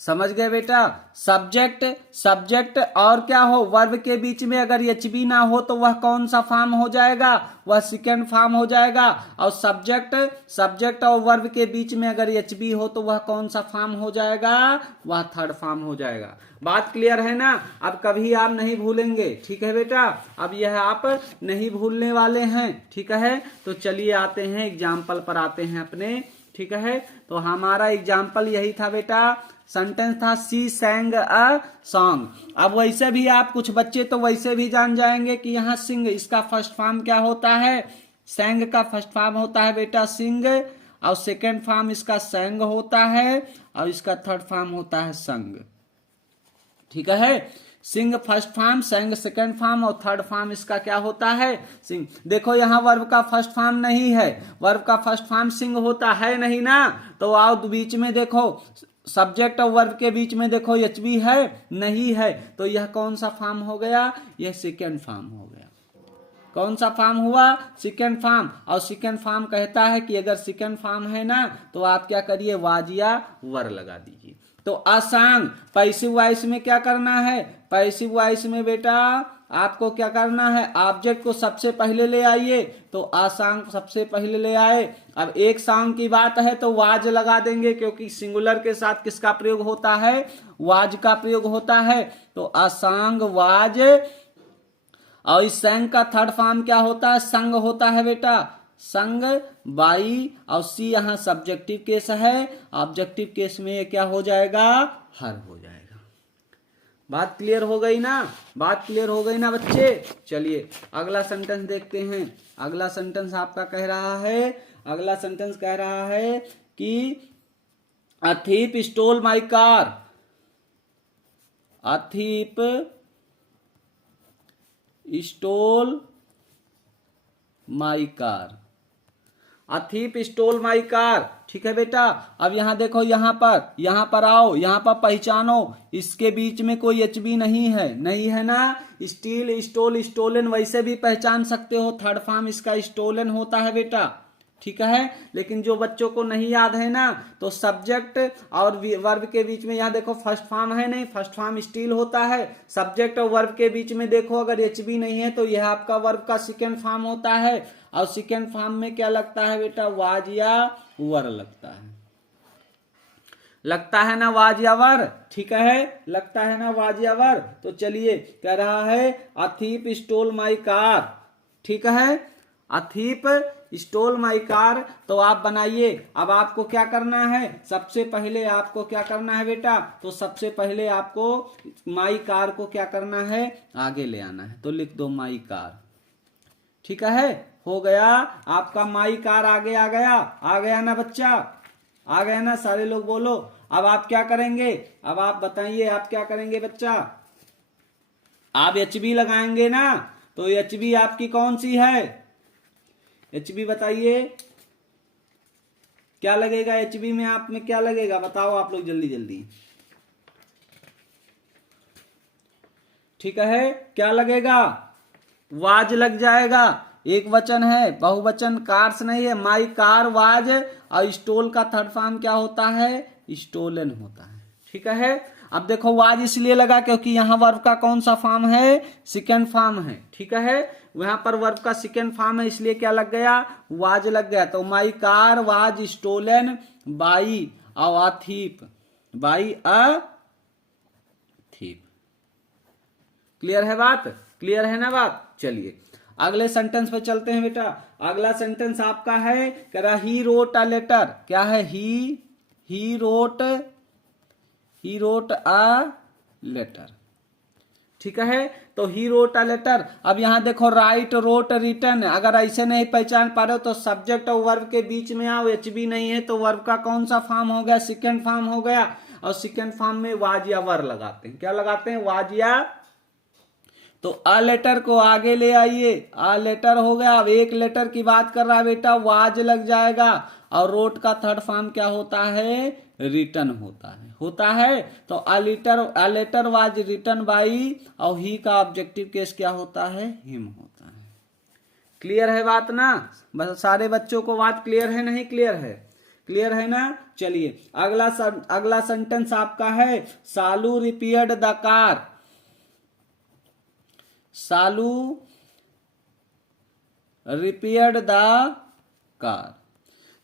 समझ गए बेटा। सब्जेक्ट, सब्जेक्ट और क्या हो, वर्ब के बीच में अगर एचबी ना हो तो वह कौन सा फॉर्म हो जाएगा, वह सेकंड फॉर्म हो जाएगा। और सब्जेक्ट, सब्जेक्ट और वर्ब के बीच में अगर एचबी हो तो वह कौन सा फॉर्म हो जाएगा, वह थर्ड फॉर्म हो जाएगा। बात क्लियर है ना। अब कभी आप नहीं भूलेंगे, ठीक है बेटा। अब यह आप नहीं भूलने वाले हैं, ठीक है। तो चलिए आते हैं एग्जाम्पल पर, आते हैं अपने, ठीक है। तो हमारा एग्जाम्पल यही था बेटा, सेंटेंस था सी सैंग अ सॉन्ग। अब वैसे भी आप कुछ बच्चे तो वैसे भी जान जाएंगे कि यहाँ सिंग, इसका फर्स्ट फॉर्म क्या होता है, सैंग का फर्स्ट फॉर्म होता है बेटा सिंग, और सेकंड फॉर्म इसका सैंग होता है, और इसका थर्ड फॉर्म होता है संग, ठीक है। सिंग फर्स्ट फॉर्म, संग सेकंड फॉर्म, और थर्ड फॉर्म इसका क्या होता है, सिंग। देखो यहाँ वर्ब का फर्स्ट फॉर्म नहीं है, वर्ब का फर्स्ट फॉर्म सिंग होता है नहीं ना। तो आओ बीच में देखो, सब्जेक्ट और वर्ब के बीच में देखो एचबी है नहीं है, तो यह कौन सा फॉर्म हो गया, यह सेकंड फॉर्म हो गया। कौन सा फॉर्म हुआ, सेकंड फॉर्म। और सेकंड फॉर्म कहता है कि अगर सेकंड फॉर्म है ना तो आप क्या करिए, वाज या वर लगा दीजिए। तो असांग पैसिव वॉइस में क्या करना है, पैसिव वॉइस में बेटा आपको क्या करना है, ऑब्जेक्ट को सबसे पहले ले आइए। तो आसांग सबसे पहले ले आए। अब एक सांग की बात है तो वाज लगा देंगे, क्योंकि सिंगुलर के साथ किसका प्रयोग होता है, वाज का प्रयोग होता है। तो असांग वाज। और इस संग का थर्ड फॉर्म क्या होता है, संग होता है बेटा, संग बाई। और सी यहाँ सब्जेक्टिव केस है, ऑब्जेक्टिव केस में ये क्या हो जाएगा, हर हो जाएगा। बात क्लियर हो गई ना, बात क्लियर हो गई ना बच्चे। चलिए अगला सेंटेंस देखते हैं। अगला सेंटेंस आपका कह रहा है, अगला सेंटेंस कह रहा है कि a thief stole my car, a thief stole my car, a thief stole my car, ठीक है बेटा। अब यहां देखो, यहां पर आओ, यहां पर पहचानो, इसके बीच में कोई एचबी नहीं है, नहीं है ना। स्टील, स्टोल, स्टोलन वैसे भी पहचान सकते हो, थर्ड फॉर्म इसका स्टोलन होता है बेटा, ठीक है। लेकिन जो बच्चों को नहीं याद है ना, तो सब्जेक्ट और वर्ब के बीच में यहाँ देखो फर्स्ट फॉर्म है नहीं, फर्स्ट फॉर्म स्टील होता है। सब्जेक्ट और वर्ब के बीच में देखो अगर एचबी नहीं है तो यह आपका वर्ब का सेकेंड फॉर्म होता है। और सेकेंड फॉर्म में क्या लगता है बेटा, वाज या वर लगता है, लगता है ना वाज या वर, ठीक है, लगता है ना वाज या वर। तो चलिए कह रहा है a thief stole my car, ठीक है, a thief stole my car. तो आप बनाइए। अब आपको क्या करना है, सबसे पहले आपको क्या करना है बेटा, तो सबसे पहले आपको माई कार को क्या करना है, आगे ले आना है। तो लिख दो माई कार, ठीक है, हो गया आपका माई कार आगे आ गया, आ गया ना बच्चा, आ गया ना, सारे लोग बोलो। अब आप क्या करेंगे, अब आप बताइए आप क्या करेंगे बच्चा, आप एचबी लगाएंगे ना। तो एचबी आपकी कौन सी है, एचबी बताइए क्या लगेगा, एचबी में आप में क्या लगेगा, बताओ आप लोग जल्दी जल्दी, ठीक है, क्या लगेगा, वाज लग जाएगा। एक वचन है, बहुवचन कार्स नहीं है, माई कार वाज। और स्टोल का थर्ड फॉर्म क्या होता है, स्टोलन होता है, ठीक है। अब देखो वाज इसलिए लगा क्योंकि यहाँ वर्ब का कौन सा फॉर्म है, सेकेंड फॉर्म है, ठीक है। वहां पर वर्ब का सेकेंड फॉर्म है, इसलिए क्या लग गया, वाज लग गया। तो my car was stolen by a thief, by a thief. Clear है बात, क्लियर है ना बात। चलिए अगले सेंटेंस पे चलते हैं बेटा। अगला सेंटेंस आपका है, कह रहा ही रोट अ लेटर, क्या है, ही रोट अ लेटर, ठीक है। तो ही रोट अ लेटर। अब यहां देखो राइट, रोट, रिटर्न, अगर ऐसे नहीं पहचान पा रहे हो तो सब्जेक्ट और वर्ब के बीच में आओ, एचबी नहीं है तो वर्ब का कौन सा फॉर्म हो गया, सेकेंड फॉर्म हो गया। और सेकेंड फॉर्म में वाज या वर लगाते हैं, क्या लगाते हैं, वाज या। तो अ लेटर को आगे ले आइए, अ लेटर हो गया। अब एक लेटर की बात कर रहा है बेटा, वाज लग जाएगा। और रोट का थर्ड फॉर्म क्या होता है, रिटर्न होता है। तो a letter was return by, और ही का ऑब्जेक्टिव केस क्या होता है, हिम होता है। क्लियर है बात ना, बस सारे बच्चों को बात क्लियर है नहीं क्लियर है, क्लियर है ना। चलिए अगला सेंटेंस आपका है Salu repaired the car. Salu repaired the car.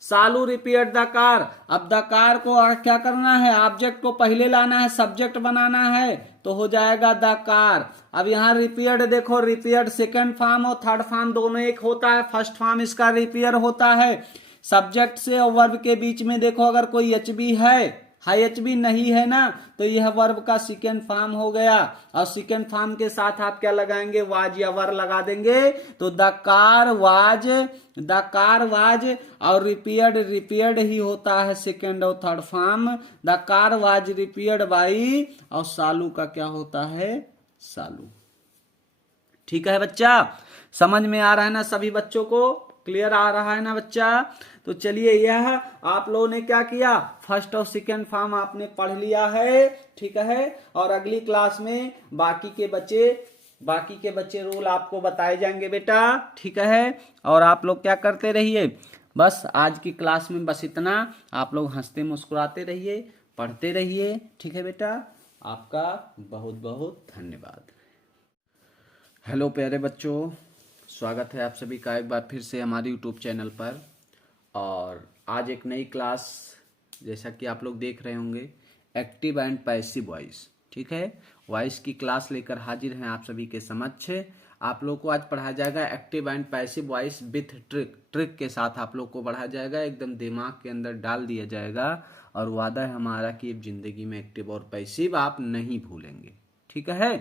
Salu repaired the car. अब द कार को क्या करना है, ऑब्जेक्ट को पहले लाना है, सब्जेक्ट बनाना है, तो हो जाएगा द कार। अब यहाँ रिपेयर्ड देखो, रिपेयर्ड सेकंड फॉर्म और थर्ड फॉर्म दोनों एक होता है। फर्स्ट फॉर्म इसका रिपेयर होता है। सब्जेक्ट से और वर्ब के बीच में देखो अगर कोई एचबी है, हाई एचबी नहीं है ना, तो यह वर्ब का सेकंड फॉर्म हो गया। और सेकंड फॉर्म के साथ आप क्या लगाएंगे, वाज या वर लगा देंगे, तो द कार वाज और रिपेयर्ड ही होता है सेकंड और third form. The car was repaired by, और सालू का क्या होता है, सालू। ठीक है बच्चा, समझ में आ रहा है ना सभी बच्चों को, क्लियर आ रहा है ना बच्चा। तो चलिए यह आप लोगों ने क्या किया, फर्स्ट और सेकंड फॉर्म आपने पढ़ लिया है, ठीक है। और अगली क्लास में बाकी के बच्चे रूल आपको बताए जाएंगे बेटा, ठीक है। और आप लोग क्या करते रहिए, बस आज की क्लास में बस इतना। आप लोग हंसते मुस्कुराते रहिए, पढ़ते रहिए, ठीक है बेटा। आपका बहुत बहुत धन्यवाद। हेलो प्यारे बच्चों, स्वागत है आप सभी का एक बार फिर से हमारे यूट्यूब चैनल पर। और आज एक नई क्लास, जैसा कि आप लोग देख रहे होंगे, एक्टिव एंड पैसिव वॉइस, ठीक है, वॉइस की क्लास लेकर हाजिर हैं आप सभी के समक्ष। आप लोग को आज पढ़ाया जाएगा active and passive voice with trick के साथ आप लोग को पढ़ाया जाएगा, एकदम दिमाग के अंदर डाल दिया जाएगा। और वादा है हमारा कि जिंदगी में एक्टिव और पैसिव आप नहीं भूलेंगे, ठीक है।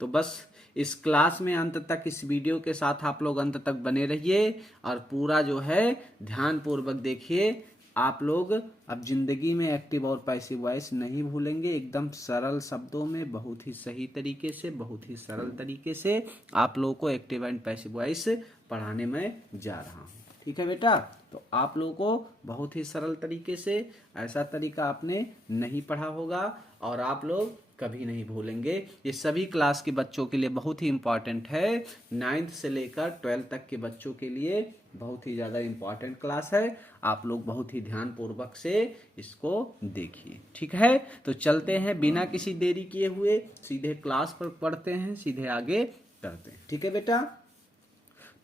तो बस इस क्लास में अंत तक, इस वीडियो के साथ आप लोग अंत तक बने रहिए और पूरा जो है ध्यान पूर्वक देखिए। आप लोग अब जिंदगी में एक्टिव और पैसिव वॉइस नहीं भूलेंगे। एकदम सरल शब्दों में, बहुत ही सही तरीके से, बहुत ही सरल तरीके से आप लोगों को एक्टिव एंड पैसिव वॉइस पढ़ाने में जा रहा हूँ, ठीक है बेटा। तो आप लोगों को बहुत ही सरल तरीके से, ऐसा तरीका आपने नहीं पढ़ा होगा और आप लोग कभी नहीं भूलेंगे। ये सभी क्लास के बच्चों के लिए बहुत ही इंपॉर्टेंट है। 9th से लेकर 12th तक के बच्चों के लिए बहुत ही ज़्यादा इंपॉर्टेंट क्लास है। आप लोग बहुत ही ध्यान पूर्वक से इसको देखिए, ठीक है। तो चलते हैं बिना किसी देरी किए हुए, सीधे क्लास पर पढ़ते हैं, सीधे आगे करते हैं, ठीक है बेटा।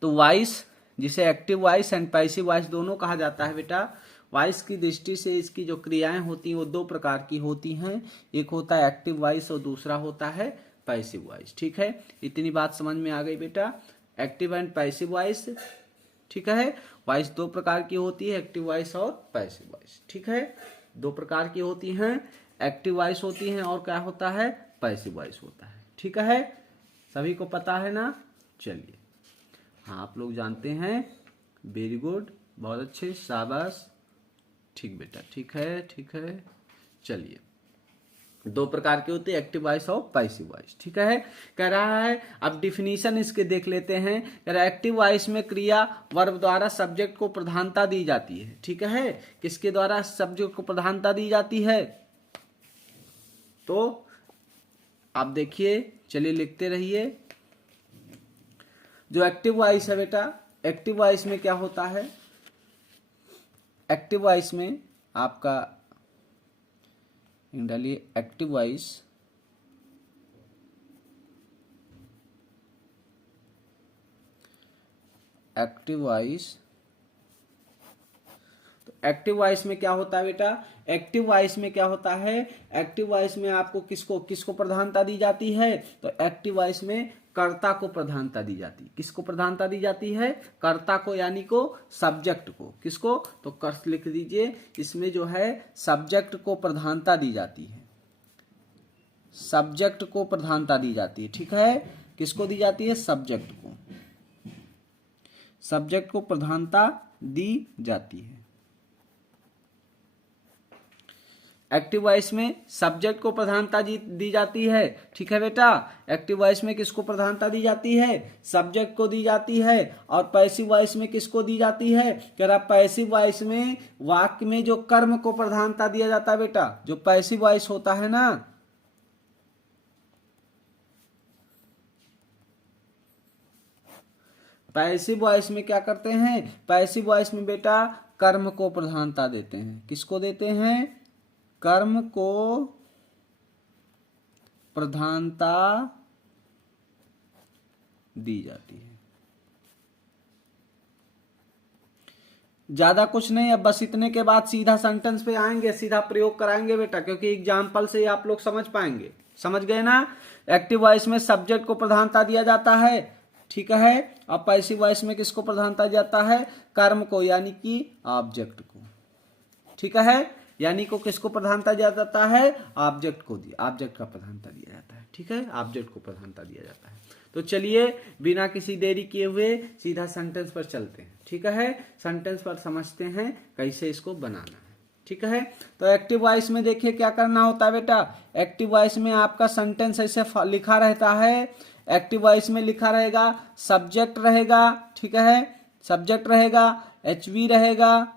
तो वॉइस, जिसे active voice and passive voice दोनों कहा जाता है बेटा। वॉइस की दृष्टि से इसकी जो क्रियाएं होती हैं वो दो प्रकार की होती हैं, एक होता है एक्टिव वॉइस और दूसरा होता है पैसिव वॉइस, ठीक है। इतनी बात समझ में आ गई बेटा, एक्टिव एंड पैसिव वॉइस, ठीक है। वॉइस दो प्रकार की होती है, एक्टिव वॉइस और पैसिव वॉइस, ठीक है। दो प्रकार की होती हैं, एक्टिव वॉइस होती हैं और क्या होता है, पैसिव वॉइस होता है, ठीक है। सभी को पता है ना। चलिए, हाँ आप लोग जानते हैं, वेरी गुड, बहुत अच्छे, शाबाश, ठीक बेटा, ठीक है, ठीक है। चलिए, दो प्रकार की होती है, एक्टिव वॉइस और पैसिव वॉइस, ठीक है। कह रहा है, अब डिफिनीशन इसके देख लेते हैं। कह रहा है एक्टिव वॉइस में क्रिया वर्ब द्वारा सब्जेक्ट को प्रधानता दी जाती है, ठीक है। किसके द्वारा सब्जेक्ट को प्रधानता दी जाती है, तो आप देखिए, चलिए लिखते रहिए। जो एक्टिव वॉइस है बेटा, एक्टिव वॉइस में क्या होता है, एक्टिव वॉइस में आपका डालिए एक्टिव वॉइस, एक्टिव वॉइस। तो एक्टिव वॉइस में क्या होता है बेटा, एक्टिव वॉइस में क्या होता है, एक्टिव वॉइस में आपको किसको प्रधानता दी जाती है, तो एक्टिव वॉइस में कर्ता को प्रधानता दी जाती है। किसको प्रधानता दी जाती है, कर्ता को, यानी को सब्जेक्ट को। किसको, तो कर्ता लिख दीजिए, इसमें जो है सब्जेक्ट को प्रधानता दी जाती है, सब्जेक्ट को प्रधानता दी जाती है, ठीक है। किसको दी जाती है, सब्जेक्ट को, सब्जेक्ट को प्रधानता दी जाती है। एक्टिव वॉइस में सब्जेक्ट को प्रधानता दी जाती है, ठीक है बेटा। एक्टिव वॉइस में किसको प्रधानता दी जाती है, सब्जेक्ट को दी जाती है। और पैसिव वॉइस में किसको दी जाती है, कह रहा पैसिव वॉइस में वाक्य में जो कर्म को प्रधानता दिया जाता है बेटा, जो पैसिव वॉइस होता है ना, पैसिव वॉइस में क्या करते हैं, पैसिव वॉइस में बेटा कर्म को प्रधानता देते हैं। किसको देते हैं? कर्म को प्रधानता दी जाती है। ज्यादा कुछ नहीं, अब बस इतने के बाद सीधा सेंटेंस पे आएंगे, सीधा प्रयोग कराएंगे बेटा, क्योंकि एग्जाम्पल से ही आप लोग समझ पाएंगे। समझ गए ना? एक्टिव वॉइस में सब्जेक्ट को प्रधानता दिया जाता है, ठीक है। अब पैसिव वॉइस में किसको प्रधानता दिया जाता है? कर्म को, यानी कि ऑब्जेक्ट को, ठीक है। यानी को किसको प्रधानता दिया जाता है? ऑब्जेक्ट को ऑब्जेक्ट का प्रधानता दिया जाता है, ठीक है। ऑब्जेक्ट को प्रधानता दिया जाता है। तो चलिए बिना किसी देरी किए हुए सीधा सेंटेंस पर चलते हैं, ठीक है। सेंटेंस पर समझते हैं कैसे इसको बनाना है, ठीक है। तो एक्टिव वॉइस में देखिए क्या करना होता है बेटा। एक्टिव वॉइस में आपका सेंटेंस ऐसे लिखा रहता है। एक्टिव वॉइस में लिखा रहेगा, सब्जेक्ट रहेगा, ठीक है, सब्जेक्ट रहेगा, एचवी रहेगा,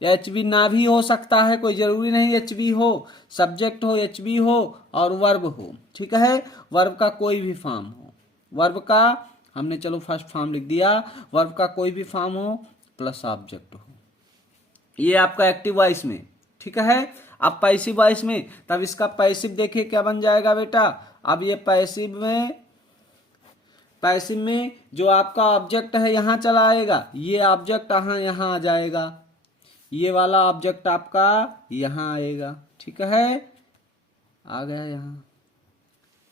या एचवी ना भी हो सकता है, कोई जरूरी नहीं एचवी हो, सब्जेक्ट हो, एचवी हो और वर्ब हो, ठीक है। वर्ब का कोई भी फॉर्म हो, वर्ब का हमने चलो फर्स्ट फॉर्म लिख दिया, वर्ब का कोई भी फॉर्म हो प्लस ऑब्जेक्ट हो, ये आपका एक्टिव वॉइस में, ठीक है। अब पैसिव वॉइस में, तब इसका पैसिव देखिए क्या बन जाएगा बेटा। अब ये पैसिव में जो आपका ऑब्जेक्ट है यहां चला आएगा, ये ऑब्जेक्ट यहां आ जाएगा, ये वाला ऑब्जेक्ट आपका यहां आएगा, ठीक है, आ गया यहां,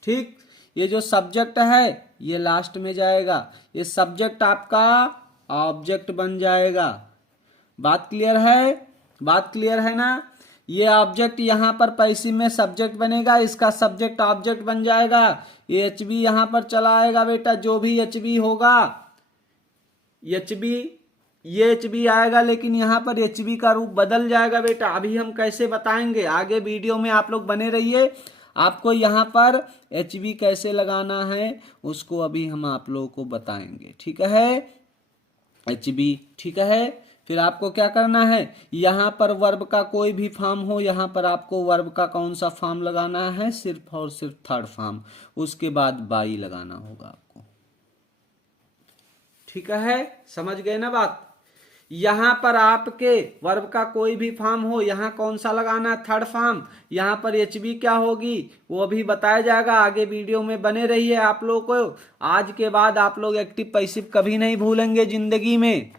ठीक। ये जो सब्जेक्ट है ये लास्ट में जाएगा, ये सब्जेक्ट आपका ऑब्जेक्ट बन जाएगा। बात क्लियर है? बात क्लियर है ना? ये ऑब्जेक्ट यहां पर पैसिव में सब्जेक्ट बनेगा, इसका सब्जेक्ट ऑब्जेक्ट बन जाएगा। ये एचबी यहां पर चला आएगा बेटा, जो भी एचबी होगा, एचबी ये एचबी आएगा, लेकिन यहां पर एचबी का रूप बदल जाएगा बेटा। अभी हम कैसे बताएंगे, आगे वीडियो में आप लोग बने रहिए। आपको यहां पर एचबी कैसे लगाना है उसको अभी हम आप लोगों को बताएंगे, ठीक है। एचबी, ठीक है। फिर आपको क्या करना है, यहां पर वर्ब का कोई भी फॉर्म हो, यहां पर आपको वर्ब का कौन सा फॉर्म लगाना है? सिर्फ और सिर्फ थर्ड फॉर्म, उसके बाद बाई लगाना होगा आपको, ठीक है। समझ गए ना बात? यहां पर आपके वर्ब का कोई भी फॉर्म हो, यहां कौन सा लगाना है? Third form. यहां पर एचबी क्या होगी वो अभी बताया जाएगा, आगे वीडियो में बने रहिए। आप लोग को आज के बाद आप लोग एक्टिव पैसिव कभी नहीं भूलेंगे जिंदगी में।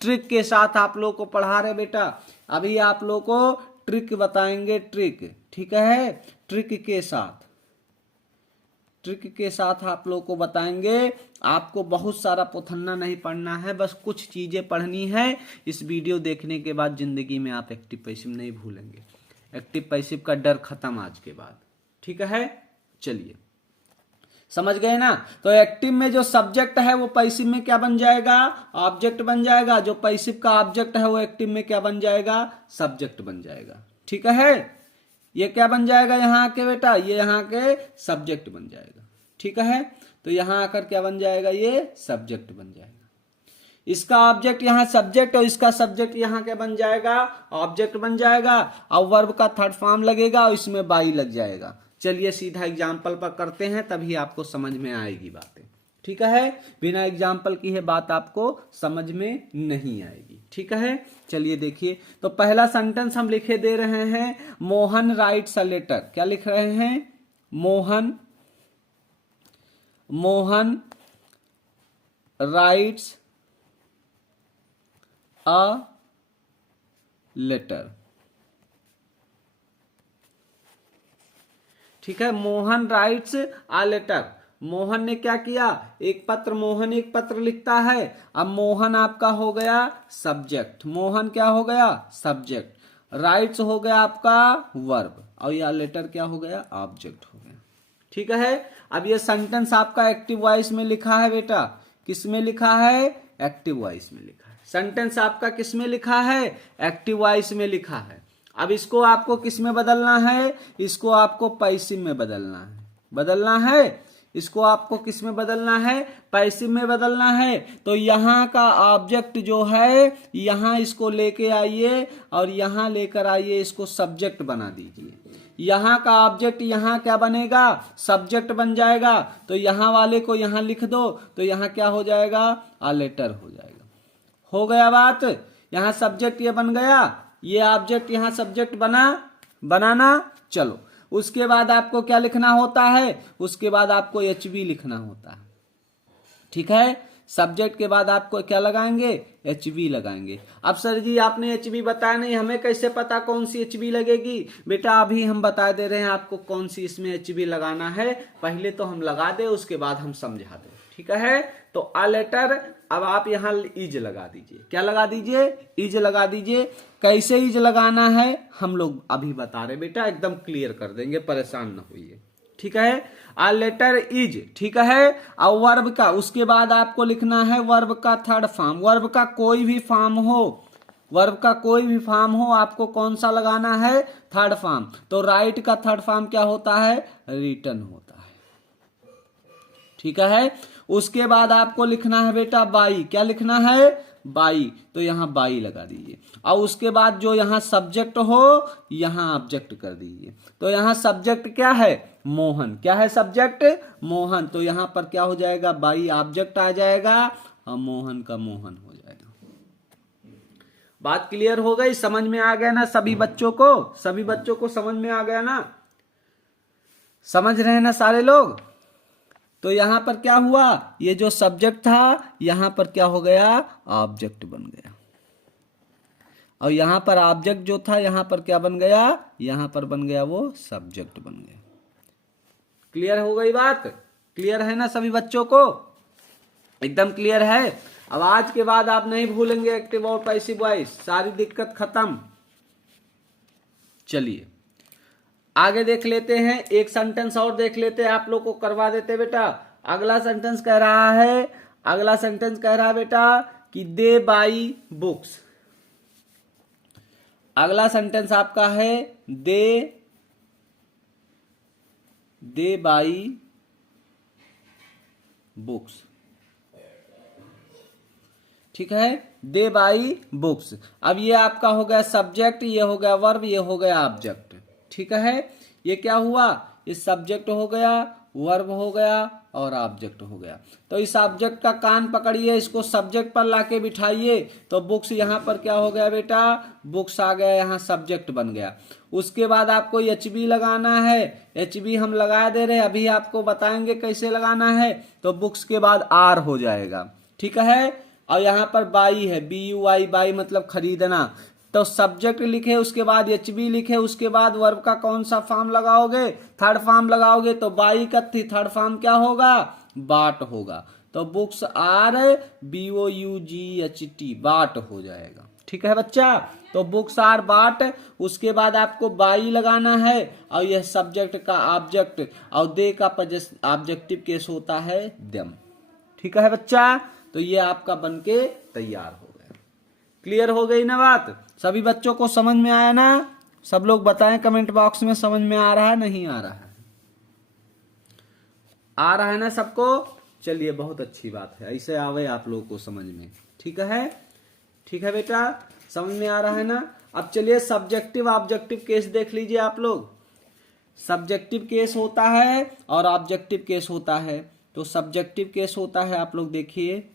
ट्रिक के साथ आप लोग को पढ़ा रहे बेटा, अभी आप लोग को ट्रिक बताएंगे, ट्रिक, ठीक है। ट्रिक के साथ आप लोग को बताएंगे। आपको बहुत सारा पोथन्ना नहीं पढ़ना है, बस कुछ चीजें पढ़नी है। इस वीडियो देखने के बाद जिंदगी में आप एक्टिव पैसिव नहीं भूलेंगे। एक्टिव पैसिव का डर खत्म आज के बाद, ठीक है। चलिए समझ गए ना? तो एक्टिव में जो सब्जेक्ट है वो पैसिव में क्या बन जाएगा? ऑब्जेक्ट बन जाएगा। जो पैसिव का ऑब्जेक्ट है वो एक्टिव में क्या बन जाएगा? सब्जेक्ट बन जाएगा, ठीक है। ये क्या बन जाएगा यहाँ के बेटा? ये यहाँ के सब्जेक्ट बन जाएगा, ठीक है। तो यहाँ आकर क्या बन जाएगा? ये सब्जेक्ट बन जाएगा। इसका ऑब्जेक्ट यहाँ सब्जेक्ट और इसका सब्जेक्ट यहाँ क्या बन जाएगा? ऑब्जेक्ट बन जाएगा। और वर्ब का थर्ड फॉर्म लगेगा और इसमें बाई लग जाएगा। चलिए सीधा एग्जाम्पल पर करते हैं, तभी आपको समझ में आएगी बातें, ठीक है। बिना एग्जाम्पल की है बात आपको समझ में नहीं आएगी, ठीक है। चलिए देखिए, तो पहला सेंटेंस हम लिखे दे रहे हैं, मोहन राइट्स अ लेटर। क्या लिख रहे हैं? मोहन राइट्स अ लेटर, ठीक है। Mohan writes a letter, Mohan ने क्या किया? एक पत्र, मोहन एक पत्र लिखता है। अब मोहन आपका हो गया सब्जेक्ट, मोहन क्या हो गया? सब्जेक्ट। राइट्स हो गया आपका वर्ब, और यह लेटर क्या हो गया? ऑब्जेक्ट हो गया, ठीक है। अब ये सेंटेंस आपका एक्टिव वॉइस में लिखा है बेटा। किस में लिखा है? एक्टिव वॉइस में लिखा है। सेंटेंस आपका किस में लिखा है? एक्टिव वॉइस में लिखा है। अब इसको आपको किस में बदलना है? इसको आपको पैसिव में बदलना है। इसको आपको किस में बदलना है? पैसिव में बदलना है। तो यहाँ का ऑब्जेक्ट जो है, यहाँ इसको लेके आइए और यहाँ लेकर आइए, इसको सब्जेक्ट बना दीजिए। यहाँ का ऑब्जेक्ट यहाँ क्या बनेगा? सब्जेक्ट बन जाएगा। तो यहाँ वाले को यहाँ लिख दो, तो यहाँ क्या हो जाएगा? अ लेटर हो जाएगा। हो गया बात? यहाँ सब्जेक्ट ये बन गया, ये ऑब्जेक्ट यहाँ सब्जेक्ट बनाना। चलो उसके बाद आपको क्या लिखना होता है, उसके बाद आपको HB लिखना होता है। ठीक है, सब्जेक्ट के बाद आपको क्या लगाएंगे, HB लगाएंगे। अब सर जी आपने HB बताया नहीं, हमें कैसे पता कौन सी HB लगेगी? बेटा अभी हम बता दे रहे हैं आपको कौन सी इसमें HB लगाना है, पहले तो हम लगा दे उसके बाद हम समझा दें। ठीक है, तो अ लेटर, अब आप यहाँ इज लगा दीजिए। क्या लगा दीजिए, इज लगा दीजिए। कैसे इज लगाना है हम लोग अभी बता रहे बेटा, एकदम क्लियर कर देंगे, परेशान ना होइए। ठीक है, आ लेटर इज। ठीक है, और वर्ब का उसके बाद आपको लिखना है वर्ब का थर्ड फॉर्म। वर्ब का कोई भी फॉर्म हो, वर्ब का कोई भी फॉर्म हो, आपको कौन सा लगाना है, थर्ड फॉर्म। तो राइट का थर्ड फॉर्म क्या होता है, रिटन होता है। ठीक है, उसके बाद आपको लिखना है बेटा बाई। क्या लिखना है, बाई। तो यहाँ बाई लगा दीजिए, और उसके बाद जो यहाँ सब्जेक्ट हो यहाँ ऑब्जेक्ट कर दीजिए। तो यहाँ सब्जेक्ट क्या है, मोहन। क्या है सब्जेक्ट, मोहन। तो यहाँ पर क्या हो जाएगा, बाई ऑब्जेक्ट आ जाएगा और मोहन का मोहन हो जाएगा। बात क्लियर हो गई, समझ में आ गया ना सभी बच्चों को? सभी बच्चों को समझ में आ गया ना? समझ रहे हैं ना सारे लोग? तो यहां पर क्या हुआ, ये जो सब्जेक्ट था यहां पर क्या हो गया, ऑब्जेक्ट बन गया। और यहां पर ऑब्जेक्ट जो था यहां पर क्या बन गया, यहां पर बन गया वो सब्जेक्ट बन गया। क्लियर हो गई बात? क्लियर है ना सभी बच्चों को? एकदम क्लियर है। अब आज के बाद आप नहीं भूलेंगे एक्टिव और पैसिव वॉइस, सारी दिक्कत खत्म। चलिए आगे देख लेते हैं, एक सेंटेंस और देख लेते हैं, आप लोग को करवा देते बेटा। अगला सेंटेंस कह रहा है, अगला सेंटेंस कह रहा है बेटा कि दे बाई बुक्स। अगला सेंटेंस आपका है दे बाई बुक्स। ठीक है, दे बाई बुक्स। अब ये आपका हो गया सब्जेक्ट, ये हो गया वर्ब, ये हो गया ऑब्जेक्ट। ठीक है, ये क्या हुआ, ये सब्जेक्ट हो गया, वर्ब हो गया और ऑब्जेक्ट हो गया। तो इस ऑब्जेक्ट का कान पकड़िए, इसको सब्जेक्ट पर लाके बिठाइए। तो बुक्स यहाँ पर क्या हो गया बेटा, बुक्स आ गया, यहाँ सब्जेक्ट बन गया। उसके बाद आपको HB लगाना है। HB हम लगा दे रहे, अभी आपको बताएंगे कैसे लगाना है। तो बुक्स के बाद R हो जाएगा। ठीक है, और यहाँ पर बाई है, BUI, बाई मतलब खरीदना। तो सब्जेक्ट लिखे, उसके बाद HB लिखे, उसके बाद वर्ब का कौन सा फॉर्म लगाओगे, थर्ड फॉर्म लगाओगे। तो बाई का थर्ड फॉर्म क्या होगा, बाट होगा। तो बुक्स आर BOUGHT, बाट हो जाएगा। ठीक है बच्चा, तो बुक्स आर बाट। उसके बाद आपको बाई लगाना है, और यह सब्जेक्ट का ऑब्जेक्ट, और दे का ऑब्जेक्टिव केस होता है देम। ठीक है बच्चा, तो ये आपका बनके तैयार हो गया। क्लियर हो गई ना बात? सभी बच्चों को समझ में आया ना? सब लोग बताएं कमेंट बॉक्स में, समझ में आ रहा है नहीं आ रहा है? आ रहा है ना सबको? चलिए बहुत अच्छी बात है, ऐसे आवे आप लोगों को समझ में। ठीक है, ठीक है बेटा, समझ में आ रहा है ना? अब चलिए सब्जेक्टिव ऑब्जेक्टिव केस देख लीजिए आप लोग। सब्जेक्टिव केस होता है और ऑब्जेक्टिव केस होता है। तो सब्जेक्टिव केस होता है, आप लोग देखिए,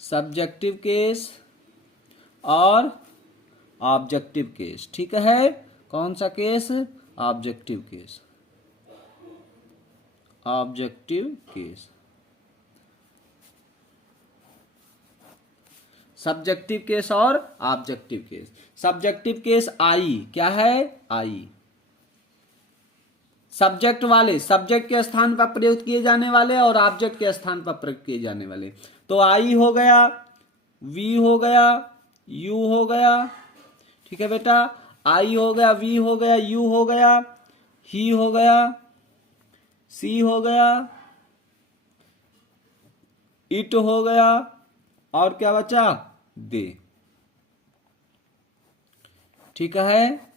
सब्जेक्टिव केस और ऑब्जेक्टिव केस। ठीक है, कौन सा case, objective case, objective case. Subjective case और objective case. Subjective case I, क्या है, आई। सब्जेक्ट वाले, सब्जेक्ट के स्थान पर प्रयुक्त किए जाने वाले और ऑब्जेक्ट के स्थान पर प्रयुक्त किए जाने वाले। तो आई हो गया, वी हो गया, यू हो गया। ठीक है बेटा, आई हो गया, वी हो गया, यू हो गया, ही हो गया, सी हो गया, इट हो गया, और क्या बचा, दे। ठीक है,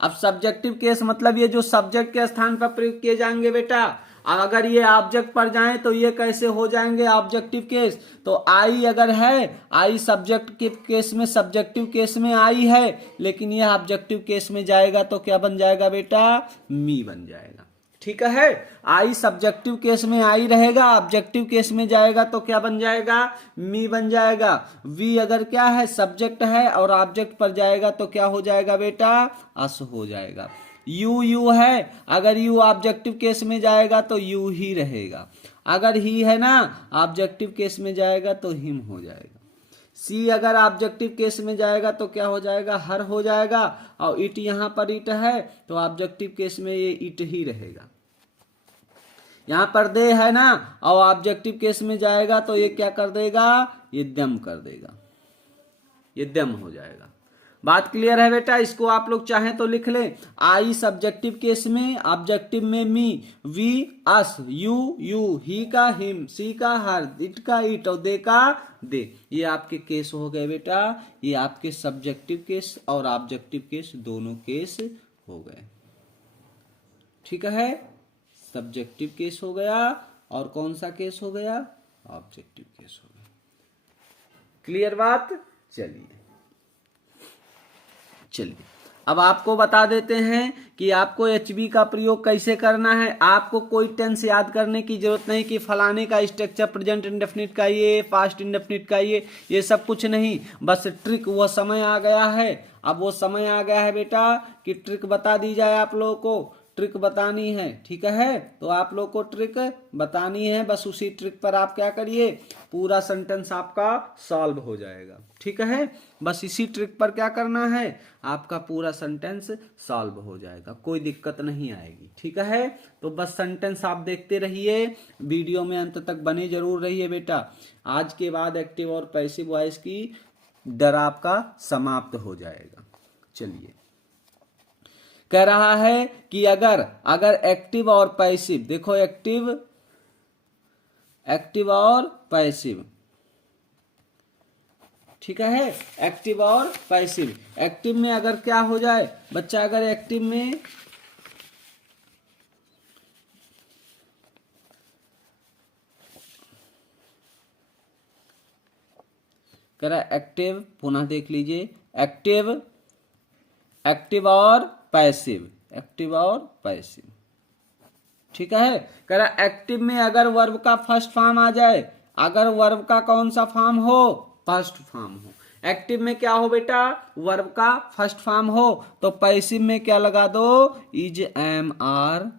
अब सब्जेक्टिव केस मतलब ये जो सब्जेक्ट के स्थान पर प्रयुक्त किए जाएंगे बेटा। अब अगर ये ऑब्जेक्ट पर जाएं तो ये कैसे हो जाएंगे ऑब्जेक्टिव केस। तो आई अगर है, आई सब्जेक्ट के केस में, सब्जेक्टिव केस में आई है, लेकिन ये ऑब्जेक्टिव केस में जाएगा तो क्या बन जाएगा बेटा, मी बन जाएगा। ठीक है। आई सब्जेक्टिव केस में आई रहेगा, ऑब्जेक्टिव केस में जाएगा तो क्या बन जाएगा, मी बन जाएगा। वी अगर क्या है, सब्जेक्ट है और ऑब्जेक्ट पर जाएगा तो क्या हो जाएगा बेटा, अस हो जाएगा। यू है, अगर यू ऑब्जेक्टिव केस में जाएगा तो यू ही रहेगा। अगर ही है ना, ऑब्जेक्टिव केस में जाएगा तो हिम हो जाएगा। सी अगर ऑब्जेक्टिव केस में जाएगा तो क्या हो जाएगा, हर हो जाएगा। और इट यहां पर इट है तो ऑब्जेक्टिव केस में ये इट ही रहेगा। यहां पर दे है ना, और ऑब्जेक्टिव केस में जाएगा तो ये क्या कर देगा, ये दम कर देगा, ये दम हो जाएगा। बात क्लियर है बेटा। इसको आप लोग चाहें तो लिख लें। आई सब्जेक्टिव केस में, ऑब्जेक्टिव में मी, वी अस, यू ही का हिम, सी का हर, इट का इट और दे का दे। ये आपके केस हो गए बेटा, ये आपके सब्जेक्टिव केस और ऑब्जेक्टिव केस दोनों केस हो गए। ठीक है, सब्जेक्टिव केस हो गया और कौन सा केस हो गया, ऑब्जेक्टिव केस हो गया। क्लियर बात। चलिए अब आपको बता देते हैं कि आपको एचबी का प्रयोग कैसे करना है। आपको कोई टेंस याद करने की जरूरत नहीं कि फलाने का स्ट्रक्चर प्रेजेंट इंडेफिनिट का ये, पास्ट इंडेफिनिट का ये सब कुछ नहीं। बस ट्रिक, वो समय आ गया है, अब वो समय आ गया है बेटा कि ट्रिक बता दी जाए। आप लोगों को ट्रिक बतानी है, ठीक है, तो आप लोग को ट्रिक बतानी है। बस उसी ट्रिक पर आप क्या करिए, पूरा सेंटेंस आपका सॉल्व हो जाएगा। ठीक है, बस इसी ट्रिक पर क्या करना है, आपका पूरा सेंटेंस सॉल्व हो जाएगा, कोई दिक्कत नहीं आएगी। ठीक है, तो बस सेंटेंस आप देखते रहिए, वीडियो में अंत तक बने जरूर रहिए बेटा। आज के बाद एक्टिव और पैसिव वॉइस की डर आपका समाप्त हो जाएगा। चलिए, कह रहा है कि अगर एक्टिव और पैसिव, देखो एक्टिव और पैसिव, ठीक है, एक्टिव और पैसिव। एक्टिव में अगर क्या हो जाए बच्चा, अगर एक्टिव में कह रहा है एक्टिव, पुनः देख लीजिए, एक्टिव और पैसिव, एक्टिव और पैसिव। ठीक है, कह रहा एक्टिव में अगर वर्ब का फर्स्ट फॉर्म आ जाए, अगर वर्ब का कौन सा फॉर्म हो, फर्स्ट फॉर्म हो। एक्टिव में क्या हो बेटा, वर्ब का फर्स्ट फॉर्म हो, तो पैसिव में क्या लगा दो, इज एम आर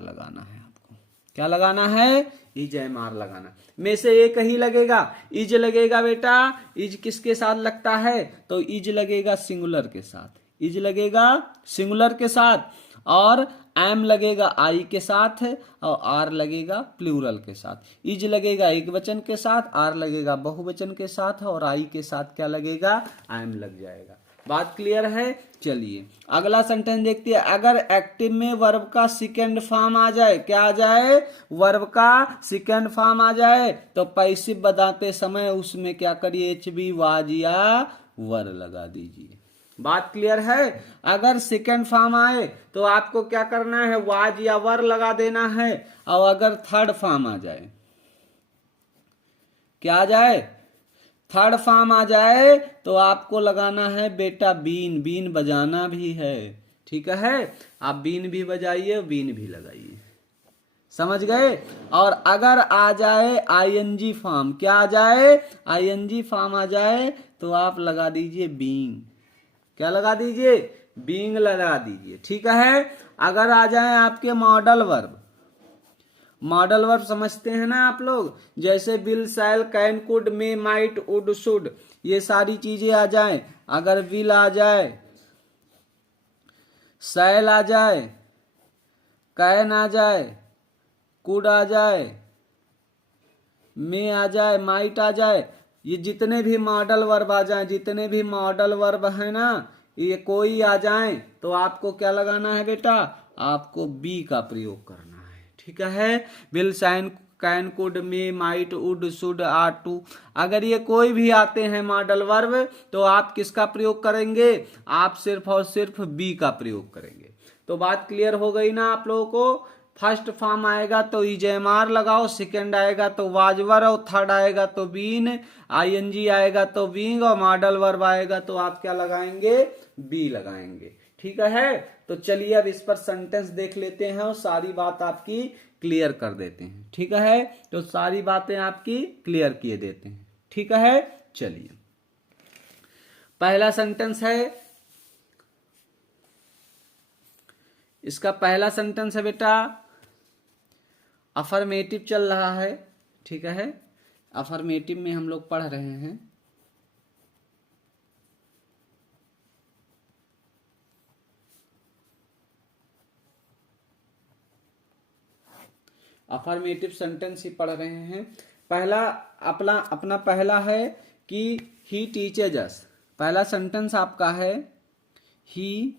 लगाना है आपको। क्या लगाना है, इज एम आर लगाना। में से एक ही लगेगा, इज लगेगा बेटा। इज किसके साथ लगता है, तो इज लगेगा सिंगुलर के साथ, इज लगेगा सिंगुलर के साथ, और एम लगेगा आई के साथ, और आर लगेगा प्लूरल के साथ। इज लगेगा एक वचन के साथ, आर लगेगा बहुवचन के साथ, और आई के साथ क्या लगेगा, एम लग जाएगा। बात क्लियर है। चलिए अगला सेंटेंस देखते हैं। अगर एक्टिव में वर्ब का सेकंड फॉर्म आ जाए, क्या आ जाए, वर्ब का सेकंड फॉर्म आ जाए, तो पैसिव बताते समय उसमें क्या करिए, एच बी वाज या वर लगा दीजिए। बात क्लियर है। अगर सेकंड फॉर्म आए तो आपको क्या करना है, वाज या वर लगा देना है। और अगर थर्ड फॉर्म आ जाए, क्या आ जाए, थर्ड फॉर्म आ जाए, तो आपको लगाना है बेटा बीन, बीन बजाना भी है। ठीक है, आप बीन भी बजाइए, बीन भी लगाइए, समझ गए। और अगर आ जाए आईएनजी फॉर्म, क्या आ जाए, आईएनजी फॉर्म आ जाए, तो आप लगा दीजिए बीइंग। क्या लगा दीजिए, बीइंग लगा दीजिए। ठीक है, अगर आ जाए आपके मॉडल वर्ब, मॉडल वर्ब समझते हैं ना आप लोग, जैसे will, shall, can, could, may, might, would, should, ये सारी चीजें आ जाए। अगर विल आ जाए, शैल आ जाए, कैन आ जाए, कुड आ जाए, मे आ जाए, माइट आ जाए, ये जितने भी मॉडल वर्ब आ जाए, जितने भी मॉडल वर्ब है ना, ये कोई आ जाए, तो आपको क्या लगाना है बेटा, आपको बी का प्रयोग करना है। ठीक है, will, shall, can, could, may, might, would, should, are, to, अगर ये कोई भी आते हैं मॉडल वर्ब, तो आप किसका प्रयोग करेंगे, आप सिर्फ और सिर्फ बी का प्रयोग करेंगे। तो बात क्लियर हो गई ना आप लोगों को। फर्स्ट फॉर्म आएगा तो इजेएमआर लगाओ, सेकंड आएगा तो वाजवर, और थर्ड आएगा तो बीन, आईएनजी आएगा तो बीइंग, और मॉडल वर्ब आएगा तो आप क्या लगाएंगे, बी लगाएंगे। ठीक है। तो चलिए अब इस पर सेंटेंस देख लेते हैं और सारी बात आपकी क्लियर कर देते हैं। ठीक है, तो सारी बातें आपकी क्लियर किए देते हैं। ठीक है, चलिए पहला सेंटेंस है, इसका पहला सेंटेंस है बेटा अफर्मेटिव चल रहा है। ठीक है, अफर्मेटिव में हम लोग पढ़ रहे हैं। अफर्मेटिव सेंटेंस ही पढ़ रहे हैं। पहला अपना पहला है कि ही टीचेज अस। पहला सेंटेंस आपका है ही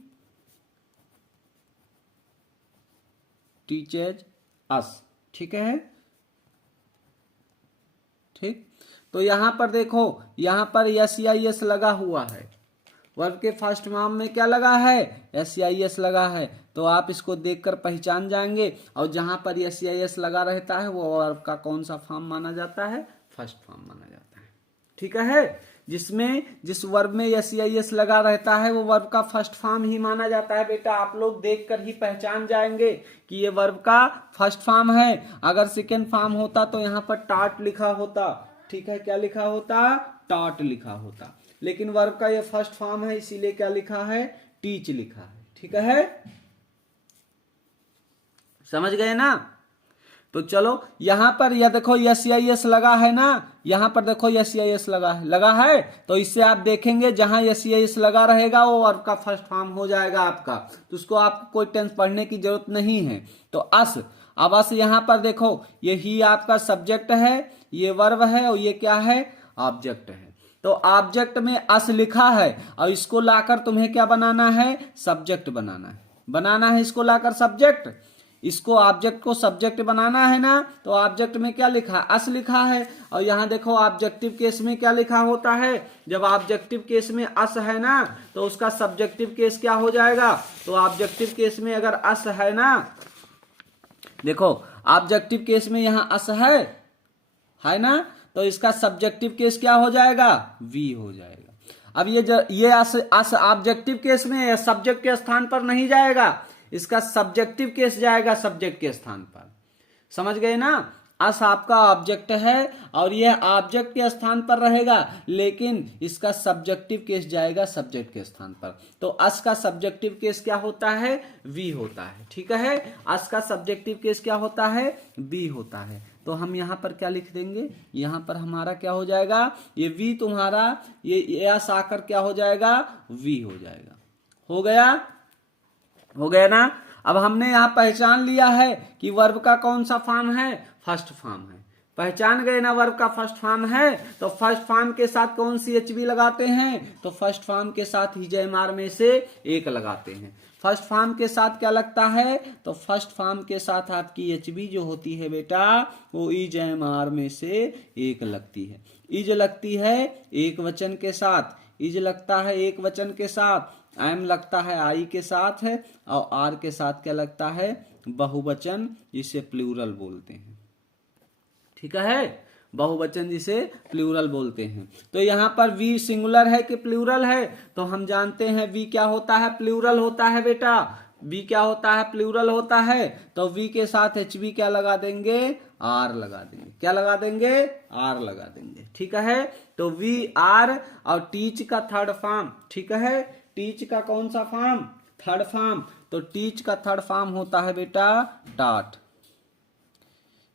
टीचेज अस। ठीक है, ठीक। तो यहां पर देखो, यहां पर SEIS लगा हुआ है। वर्ब के फर्स्ट फॉर्म में क्या लगा है? SEIS लगा है। तो आप इसको देखकर पहचान जाएंगे। और जहां पर SEIS लगा रहता है वो वर्ब का कौन सा फॉर्म माना जाता है? फर्स्ट फॉर्म माना जाता है। ठीक है, जिस वर्ब में SEIS लगा रहता है वो वर्ब का फर्स्ट फॉर्म ही माना जाता है। बेटा आप लोग देखकर ही पहचान जाएंगे कि ये वर्ब का फर्स्ट फॉर्म है। अगर सेकेंड फॉर्म होता तो यहाँ पर टॉट लिखा होता। ठीक है, क्या लिखा होता? टॉट लिखा होता। लेकिन वर्ब का ये फर्स्ट फॉर्म है, इसीलिए क्या लिखा है? टीच लिखा है। ठीक है, समझ गए ना? तो चलो यहां पर यह देखो SEIS लगा है ना, यहां पर देखो SEIS लगा है। तो इससे आप देखेंगे जहां SEIS लगा रहेगा वो वर्ब का फर्स्ट फॉर्म हो जाएगा आपका। तो उसको आपको कोई टेंस पढ़ने की जरूरत नहीं है। तो अस, अब अस यहां पर देखो, ये ही आपका सब्जेक्ट है, ये वर्ब है और ये क्या है? ऑब्जेक्ट है। तो ऑब्जेक्ट में अस लिखा है और इसको लाकर तुम्हें क्या बनाना है? सब्जेक्ट बनाना है इसको लाकर सब्जेक्ट। इसको ऑब्जेक्ट को सब्जेक्ट बनाना है ना। तो ऑब्जेक्ट में क्या लिखा है? अस लिखा है। और यहां देखो ऑब्जेक्टिव केस में क्या लिखा होता है? जब ऑब्जेक्टिव केस में अस है ना तो उसका सब्जेक्टिव केस क्या हो जाएगा? तो ऑब्जेक्टिव केस में अगर अस है ना, देखो ऑब्जेक्टिव केस में यहां अस है ना, तो इसका सब्जेक्टिव केस क्या हो जाएगा? वी हो जाएगा। अब ये अस ऑब्जेक्टिव केस में सब्जेक्ट के स्थान पर नहीं जाएगा, इसका सब्जेक्टिव केस जाएगा सब्जेक्ट के स्थान पर। समझ गए ना? अस आपका ऑब्जेक्ट है और यह ऑब्जेक्ट के स्थान पर रहेगा, लेकिन इसका सब्जेक्टिव केस जाएगा सब्जेक्ट के स्थान पर। तो अस का सब्जेक्टिव केस क्या होता है? वी होता है। ठीक है, अस का सब्जेक्टिव केस क्या होता है? वी होता है। तो हम यहां पर क्या लिख देंगे? यहां पर हमारा क्या हो जाएगा? ये वी तुम्हारा ये अस आकर क्या हो जाएगा? वी हो जाएगा। हो गया ना? अब हमने यहां पहचान लिया है कि वर्ब का कौन सा फॉर्म है? फर्स्ट फॉर्म है। पहचान गए ना वर्ब का फर्स्ट फॉर्म है। तो फर्स्ट फॉर्म के साथ कौन सी HV लगाते हैं? तो फर्स्ट फॉर्म के साथ EJMR में से एक लगाते हैं। फर्स्ट फॉर्म के साथ क्या लगता है? तो फर्स्ट फॉर्म के साथ आपकी HV जो होती है बेटा वो EJMR में से एक लगती है। इज लगती है एक वचन के साथ, इज लगता है एक वचन के साथ, एम लगता है आई के साथ है, और आर के साथ क्या लगता है? बहुवचन, जिसे प्लूरल बोलते हैं। ठीक है, बहुवचन जिसे प्लूरल बोलते हैं। तो यहां पर वी सिंगुलर है कि प्लूरल है? तो हम जानते हैं वी क्या होता है? प्लूरल होता है बेटा। वी क्या होता है? प्लूरल होता है। तो वी के साथ HV क्या लगा देंगे? आर लगा देंगे। क्या लगा देंगे? आर लगा देंगे। ठीक है, तो वी आर। और टीच का थर्ड फॉर्म, ठीक है, टीच का कौन सा फॉर्म? Third form. तो टीच का थर्ड फॉर्म होता है बेटा टॉट।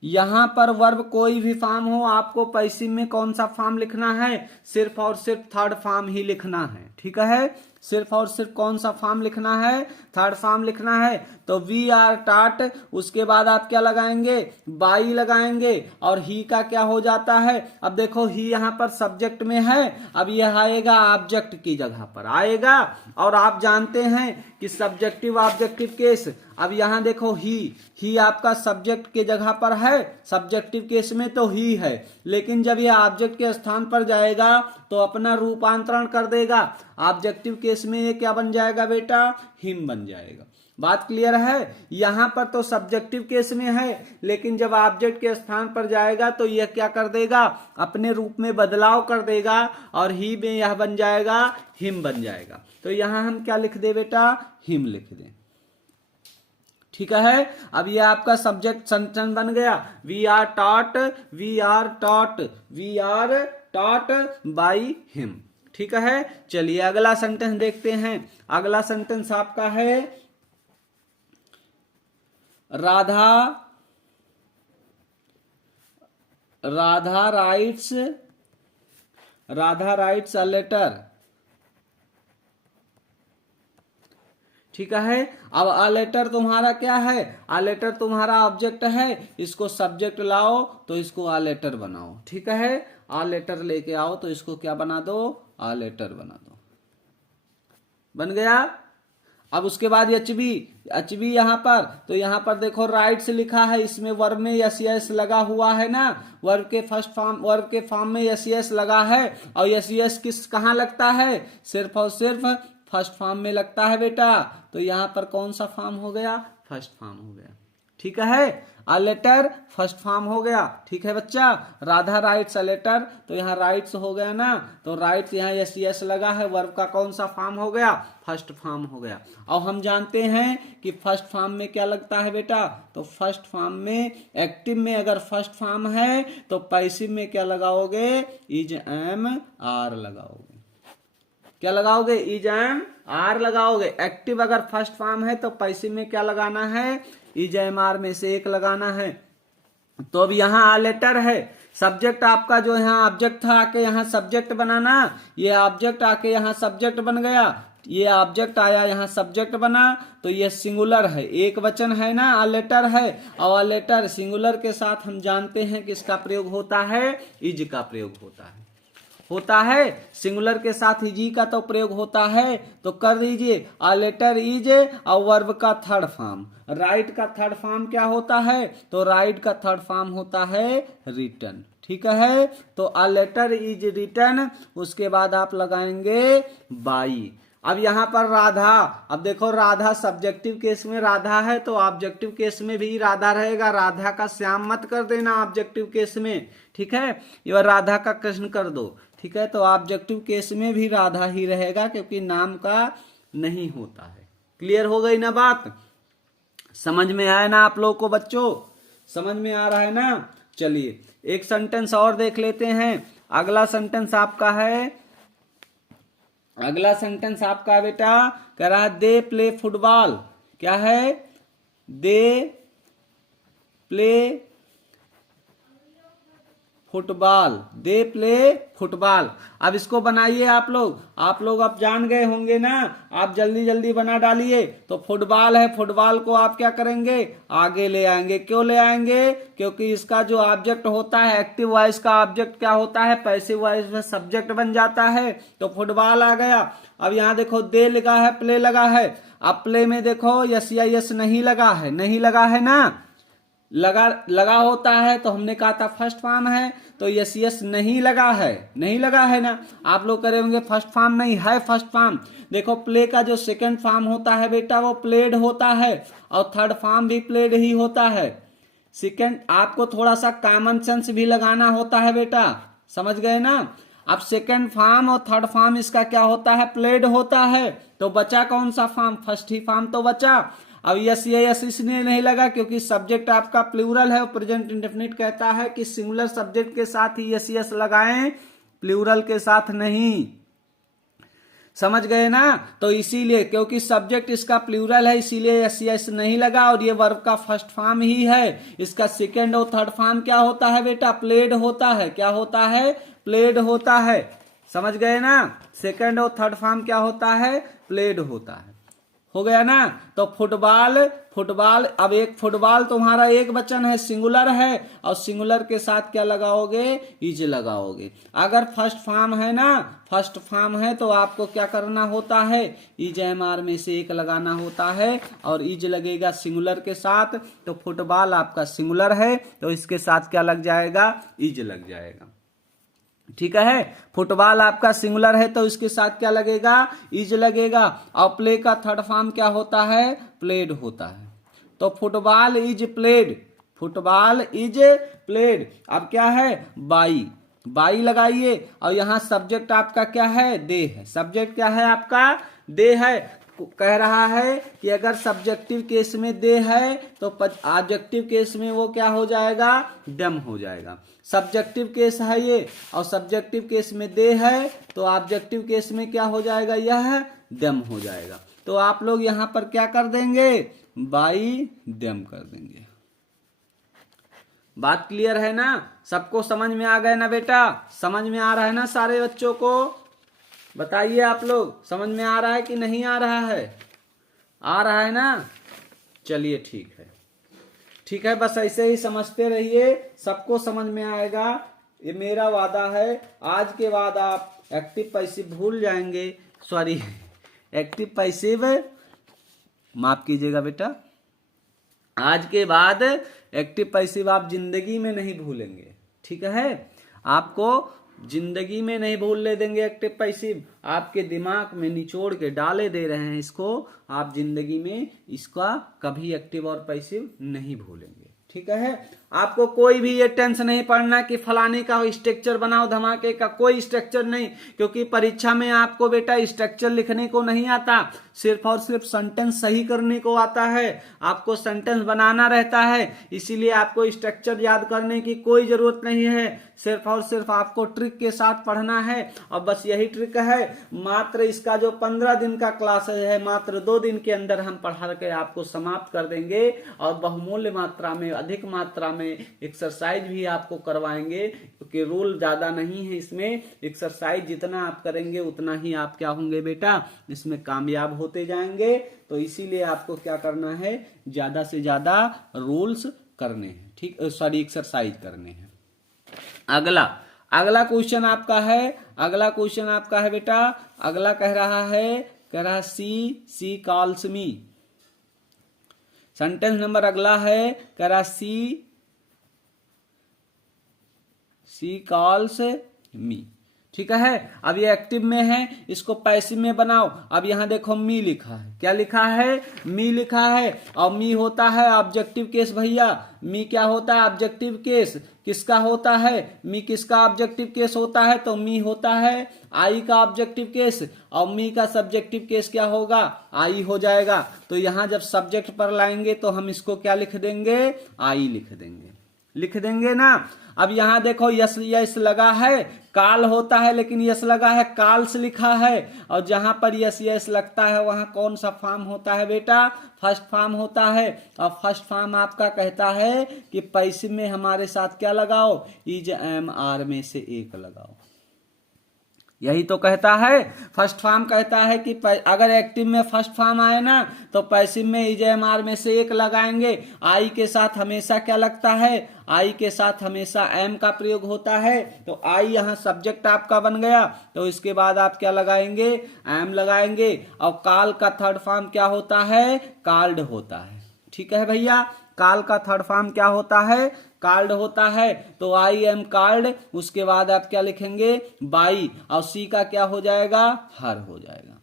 यहां पर वर्ब कोई भी फॉर्म हो, आपको पैसिव में कौन सा फॉर्म लिखना है? सिर्फ और सिर्फ थर्ड फॉर्म ही लिखना है। ठीक है, सिर्फ और सिर्फ कौन सा फॉर्म लिखना है? थर्ड फॉर्म लिखना है। तो वी आर टॉट, उसके बाद आप क्या लगाएंगे? बाई लगाएंगे। और ही का क्या हो जाता है? अब देखो ही यहाँ पर सब्जेक्ट में है, अब यह आएगा ऑब्जेक्ट की जगह पर आएगा। और आप जानते हैं कि सब्जेक्टिव ऑब्जेक्टिव केस, अब यहां देखो ही आपका सब्जेक्ट के जगह पर है, सब्जेक्टिव केस में तो ही है, लेकिन जब यह ऑब्जेक्ट के स्थान पर जाएगा तो अपना रूपांतरण कर देगा। ऑब्जेक्टिव केस में ये क्या बन जाएगा बेटा, हिम बन जाएगा। बात क्लियर है। यहां पर तो सब्जेक्टिव केस में है, लेकिन जब ऑब्जेक्ट के स्थान पर जाएगा तो यह क्या कर देगा, अपने रूप में बदलाव कर देगा और ही में यह बन जाएगा, हिम बन जाएगा। तो यहां हम क्या लिख दे बेटा, हिम लिख दें। ठीक है। अब ये आपका सब्जेक्ट सेंटेंस बन गया, we are taught, we are taught, we are taught by him. ठीक है। चलिए अगला सेंटेंस देखते हैं। अगला सेंटेंस आपका है, राधा राइट्स अ लेटर। ठीक है। अब अ लेटर तुम्हारा क्या है, अ लेटर तुम्हारा ऑब्जेक्ट है, इसको सब्जेक्ट लाओ तो इसको अ लेटर बनाओ। ठीक है। अ लेटर लेके आओ तो इसको क्या बना दो, अ लेटर बना दो। बन गया। अब उसके बाद एचबी यहां पर, तो यहां पर देखो राइट्स लिखा है, इसमें वर्ब में यस लगा हुआ है ना, वर्ब के फॉर्म में यस लगा है, और यस किस कहां लगता है, सिर्फ और सिर्फ फर्स्ट फॉर्म में लगता है बेटा। तो यहां पर कौन सा फॉर्म हो गया, फर्स्ट फॉर्म हो गया। ठीक है। अ लेटर फर्स्ट फॉर्म हो गया। ठीक है बच्चा। राधा राइट्स अ लेटर, तो यहाँ राइट्स हो गया ना, तो राइट्स यहाँ यस लगा है, वर्ब का कौन सा फॉर्म हो गया, फर्स्ट फॉर्म हो गया। और हम जानते हैं कि फर्स्ट फॉर्म में क्या लगता है बेटा, तो फर्स्ट फॉर्म में एक्टिव में अगर फर्स्ट फॉर्म है तो पैसिव में क्या लगाओगे, इज एम आर लगाओगे। क्या लगाओगे, इज एम आर लगाओगे। एक्टिव अगर फर्स्ट फॉर्म है तो पैसिव में क्या लगाना है, इज एम आर में से एक लगाना है। तो अब यहाँ आ लेटर है, सब्जेक्ट आपका जो यहाँ ऑब्जेक्ट था आके यहाँ सब्जेक्ट बनाना, ये ऑब्जेक्ट आके यहाँ सब्जेक्ट बन गया, ये ऑब्जेक्ट आया यहाँ सब्जेक्ट बना, तो ये सिंगुलर है, एक वचन है ना, अ लेटर है। और अ लेटर सिंगुलर के साथ हम जानते हैं कि इसका प्रयोग होता है, इज का प्रयोग होता है। सिंगुलर के साथ इजी का तो प्रयोग होता है, तो कर दीजिए, अ लेटर इज और वर्ब का थर्ड फॉर्म। राइट का थर्ड फॉर्म क्या होता है, तो राइट का थर्ड फॉर्म होता है रिटन। ठीक है। तो अ लेटर इज रिटन, उसके बाद आप लगाएंगे बाई। अब यहां पर राधा, अब देखो राधा सब्जेक्टिव केस में राधा है, तो ऑब्जेक्टिव केस में भी राधा रहेगा। राधा का श्याम मत कर देना ऑब्जेक्टिव केस में। ठीक है। ये राधा का कृष्ण कर दो। ठीक है। तो ऑब्जेक्टिव केस में भी राधा ही रहेगा, क्योंकि नाम का नहीं होता है। क्लियर हो गई ना बात, समझ में आया ना आप लोग को बच्चों, समझ में आ रहा है ना। चलिए एक सेंटेंस और देख लेते हैं। अगला सेंटेंस आपका है, अगला सेंटेंस आपका बेटा कह रहा है, दे प्ले फुटबॉल। क्या है, they play football, they play football. अब इसको बनाइए आप लोग अब जान गए होंगे ना, आप जल्दी जल्दी बना डालिए। तो फुटबॉल है, फुटबॉल को आप क्या करेंगे, आगे ले आएंगे। क्यों ले आएंगे, क्योंकि इसका जो ऑब्जेक्ट होता है, एक्टिव वॉइस का ऑब्जेक्ट क्या होता है, पैसिव वॉइस में सब्जेक्ट बन जाता है। तो फुटबॉल आ गया। अब यहाँ देखो दे लगा है, प्ले लगा है। अब प्ले में देखो यस या यस नहीं लगा है ना, लगा होता है, तो हमने कहा था फर्स्ट फॉर्म है, तो यस नहीं लगा है ना। आप लोग करे होंगे फर्स्ट फॉर्म नहीं है, फर्स्ट फॉर्म। देखो प्ले का जो सेकंड फॉर्म होता है बेटा वो प्लेड होता है, और थर्ड फॉर्म भी प्लेड ही होता है। सेकंड आपको थोड़ा सा कॉमन सेंस भी लगाना होता है बेटा, समझ गए ना। अब सेकंड फॉर्म और थर्ड फॉर्म इसका क्या होता है, प्लेड होता है। तो बचा कौन सा फॉर्म, फर्स्ट ही फॉर्म तो बचा। अब यस ये यस इसलिए नहीं लगा क्योंकि सब्जेक्ट आपका प्लूरल है, और प्रेजेंट इंडेफिनिट कहता है कि सिंगुलर सब्जेक्ट के साथ ही यस यस लगाएं, प्लूरल के साथ नहीं। समझ गए ना। तो इसीलिए क्योंकि सब्जेक्ट इसका प्लूरल है, इसीलिए यस यस नहीं लगा, और ये वर्ब का फर्स्ट फॉर्म ही है। इसका सेकेंड और थर्ड फॉर्म क्या होता है बेटा, प्लेड होता है। क्या होता है, प्लेड होता है। समझ गए ना, सेकेंड और थर्ड फॉर्म क्या होता है, प्लेड होता है। हो गया ना। तो फुटबॉल, अब एक फुटबॉल तुम्हारा एक वचन है, सिंगुलर है, और सिंगुलर के साथ क्या लगाओगे, इज लगाओगे। अगर फर्स्ट फॉर्म है ना, फर्स्ट फॉर्म है, तो आपको क्या करना होता है, इज एम आर में से एक लगाना होता है, और इज लगेगा सिंगुलर के साथ। तो फुटबॉल आपका सिंगुलर है, तो इसके साथ क्या लग जाएगा, इज लग जाएगा। ठीक है। फुटबॉल आपका सिंगुलर है तो इसके साथ क्या लगेगा, इज लगेगा। और प्ले का थर्ड फॉर्म क्या होता है, प्लेड होता है। तो football is played, football is played. अब क्या है, बाई, बाई लगाइए। और यहां सब्जेक्ट आपका क्या है, दे है। सब्जेक्ट क्या है आपका, दे है। कह रहा है कि अगर सब्जेक्टिव केस में दे है तो ऑब्जेक्टिव केस में वो क्या हो जाएगा, दम हो जाएगा। सब्जेक्टिव केस है ये, और सब्जेक्टिव केस में दे है तो ऑब्जेक्टिव केस में क्या हो जाएगा, यह दम हो जाएगा। तो आप लोग यहां पर क्या कर देंगे, बाई दम कर देंगे। बात क्लियर है ना, सबको समझ में आ गए ना बेटा, समझ में आ रहा है ना सारे बच्चों को, बताइए आप लोग समझ में आ रहा है कि नहीं आ रहा है, आ रहा है ना, चलिए ठीक है, ठीक है। बस ऐसे ही समझते रहिए, सबको समझ में आएगा, ये मेरा वादा है। आज के बाद आप एक्टिव पैसिव भूल जाएंगे, सॉरी एक्टिव पैसिव माफ कीजिएगा बेटा, आज के बाद एक्टिव पैसिव आप जिंदगी में नहीं भूलेंगे, ठीक है। आपको जिंदगी में नहीं भूलने देंगे एक्टिव पैसिव, आपके दिमाग में निचोड़ के डाले दे रहे हैं इसको, आप जिंदगी में इसका कभी एक्टिव और पैसिव नहीं भूलेंगे, ठीक है। आपको कोई भी ये टेंशन नहीं पड़ना कि फलाने का स्ट्रक्चर बनाओ, धमाके का कोई स्ट्रक्चर नहीं, क्योंकि परीक्षा में आपको बेटा स्ट्रक्चर लिखने को नहीं आता, सिर्फ और सिर्फ सेंटेंस सही करने को आता है। आपको सेंटेंस बनाना रहता है, इसीलिए आपको स्ट्रक्चर याद करने की कोई जरूरत नहीं है, सिर्फ और सिर्फ आपको ट्रिक के साथ पढ़ना है। और बस यही ट्रिक है, मात्र इसका जो 15 दिन का क्लास है, मात्र 2 दिन के अंदर हम पढ़ा के आपको समाप्त कर देंगे, और बहुमूल्य मात्रा में, अधिक मात्रा में एक्सरसाइज भी आपको करवाएंगे, क्योंकि रूल ज्यादा नहीं है इसमें। एक्सरसाइज जितना आप करेंगे उतना ही आप क्या होंगे बेटा, इसमें कामयाब होते जाएंगे। तो इसीलिए आपको क्या करना है, ज्यादा से ज्यादा रूल्स करने हैं, ठीक, सॉरी एक्सरसाइज करने हैं। अगला अगला क्वेश्चन आपका है, अगला क्वेश्चन आपका है बेटा, अगला कह रहा है सी कॉल्स मी। सेंटेंस नंबर अगला है, कह रहा सी कॉल्स मी, ठीक है। अब ये एक्टिव में है, इसको पैसिव में बनाओ। अब यहां देखो मी लिखा है, क्या लिखा है, मी लिखा है। और मी होता है ऑब्जेक्टिव केस भैया, मी क्या होता है, ऑब्जेक्टिव केस। किसका होता है, मी किसका ऑब्जेक्टिव केस होता है, तो मी होता है आई का ऑब्जेक्टिव केस, और मी का सब्जेक्टिव केस क्या होगा, आई हो जाएगा। तो यहां जब सब्जेक्ट पर लाएंगे तो हम इसको क्या लिख देंगे, आई लिख देंगे, लिख देंगे ना। अब यहां देखो यस यस लगा है, काल होता है लेकिन यस लगा है, काल्स लिखा है। और जहां पर यस यस लगता है वहां कौन सा फॉर्म होता है बेटा, फर्स्ट फॉर्म होता है। और फर्स्ट फॉर्म आपका कहता है कि पैसिव में हमारे साथ क्या लगाओ, इज एम आर में से एक लगाओ, यही तो कहता है। फर्स्ट फॉर्म कहता है कि अगर एक्टिव में फर्स्ट फॉर्म आए ना तो पैसिव में इज एम आर में से एक लगाएंगे। आई के साथ हमेशा क्या लगता है, आई के साथ हमेशा एम का प्रयोग होता है। तो आई यहाँ सब्जेक्ट आपका बन गया, तो इसके बाद आप क्या लगाएंगे, एम लगाएंगे। और काल का थर्ड फॉर्म क्या होता है, काल्ड होता है, ठीक है भैया। काल का थर्ड फॉर्म क्या होता है, कार्ड होता है। तो आई एम कार्ड, उसके बाद आप क्या लिखेंगे, बाई, और सी का क्या हो जाएगा, हर हो जाएगा।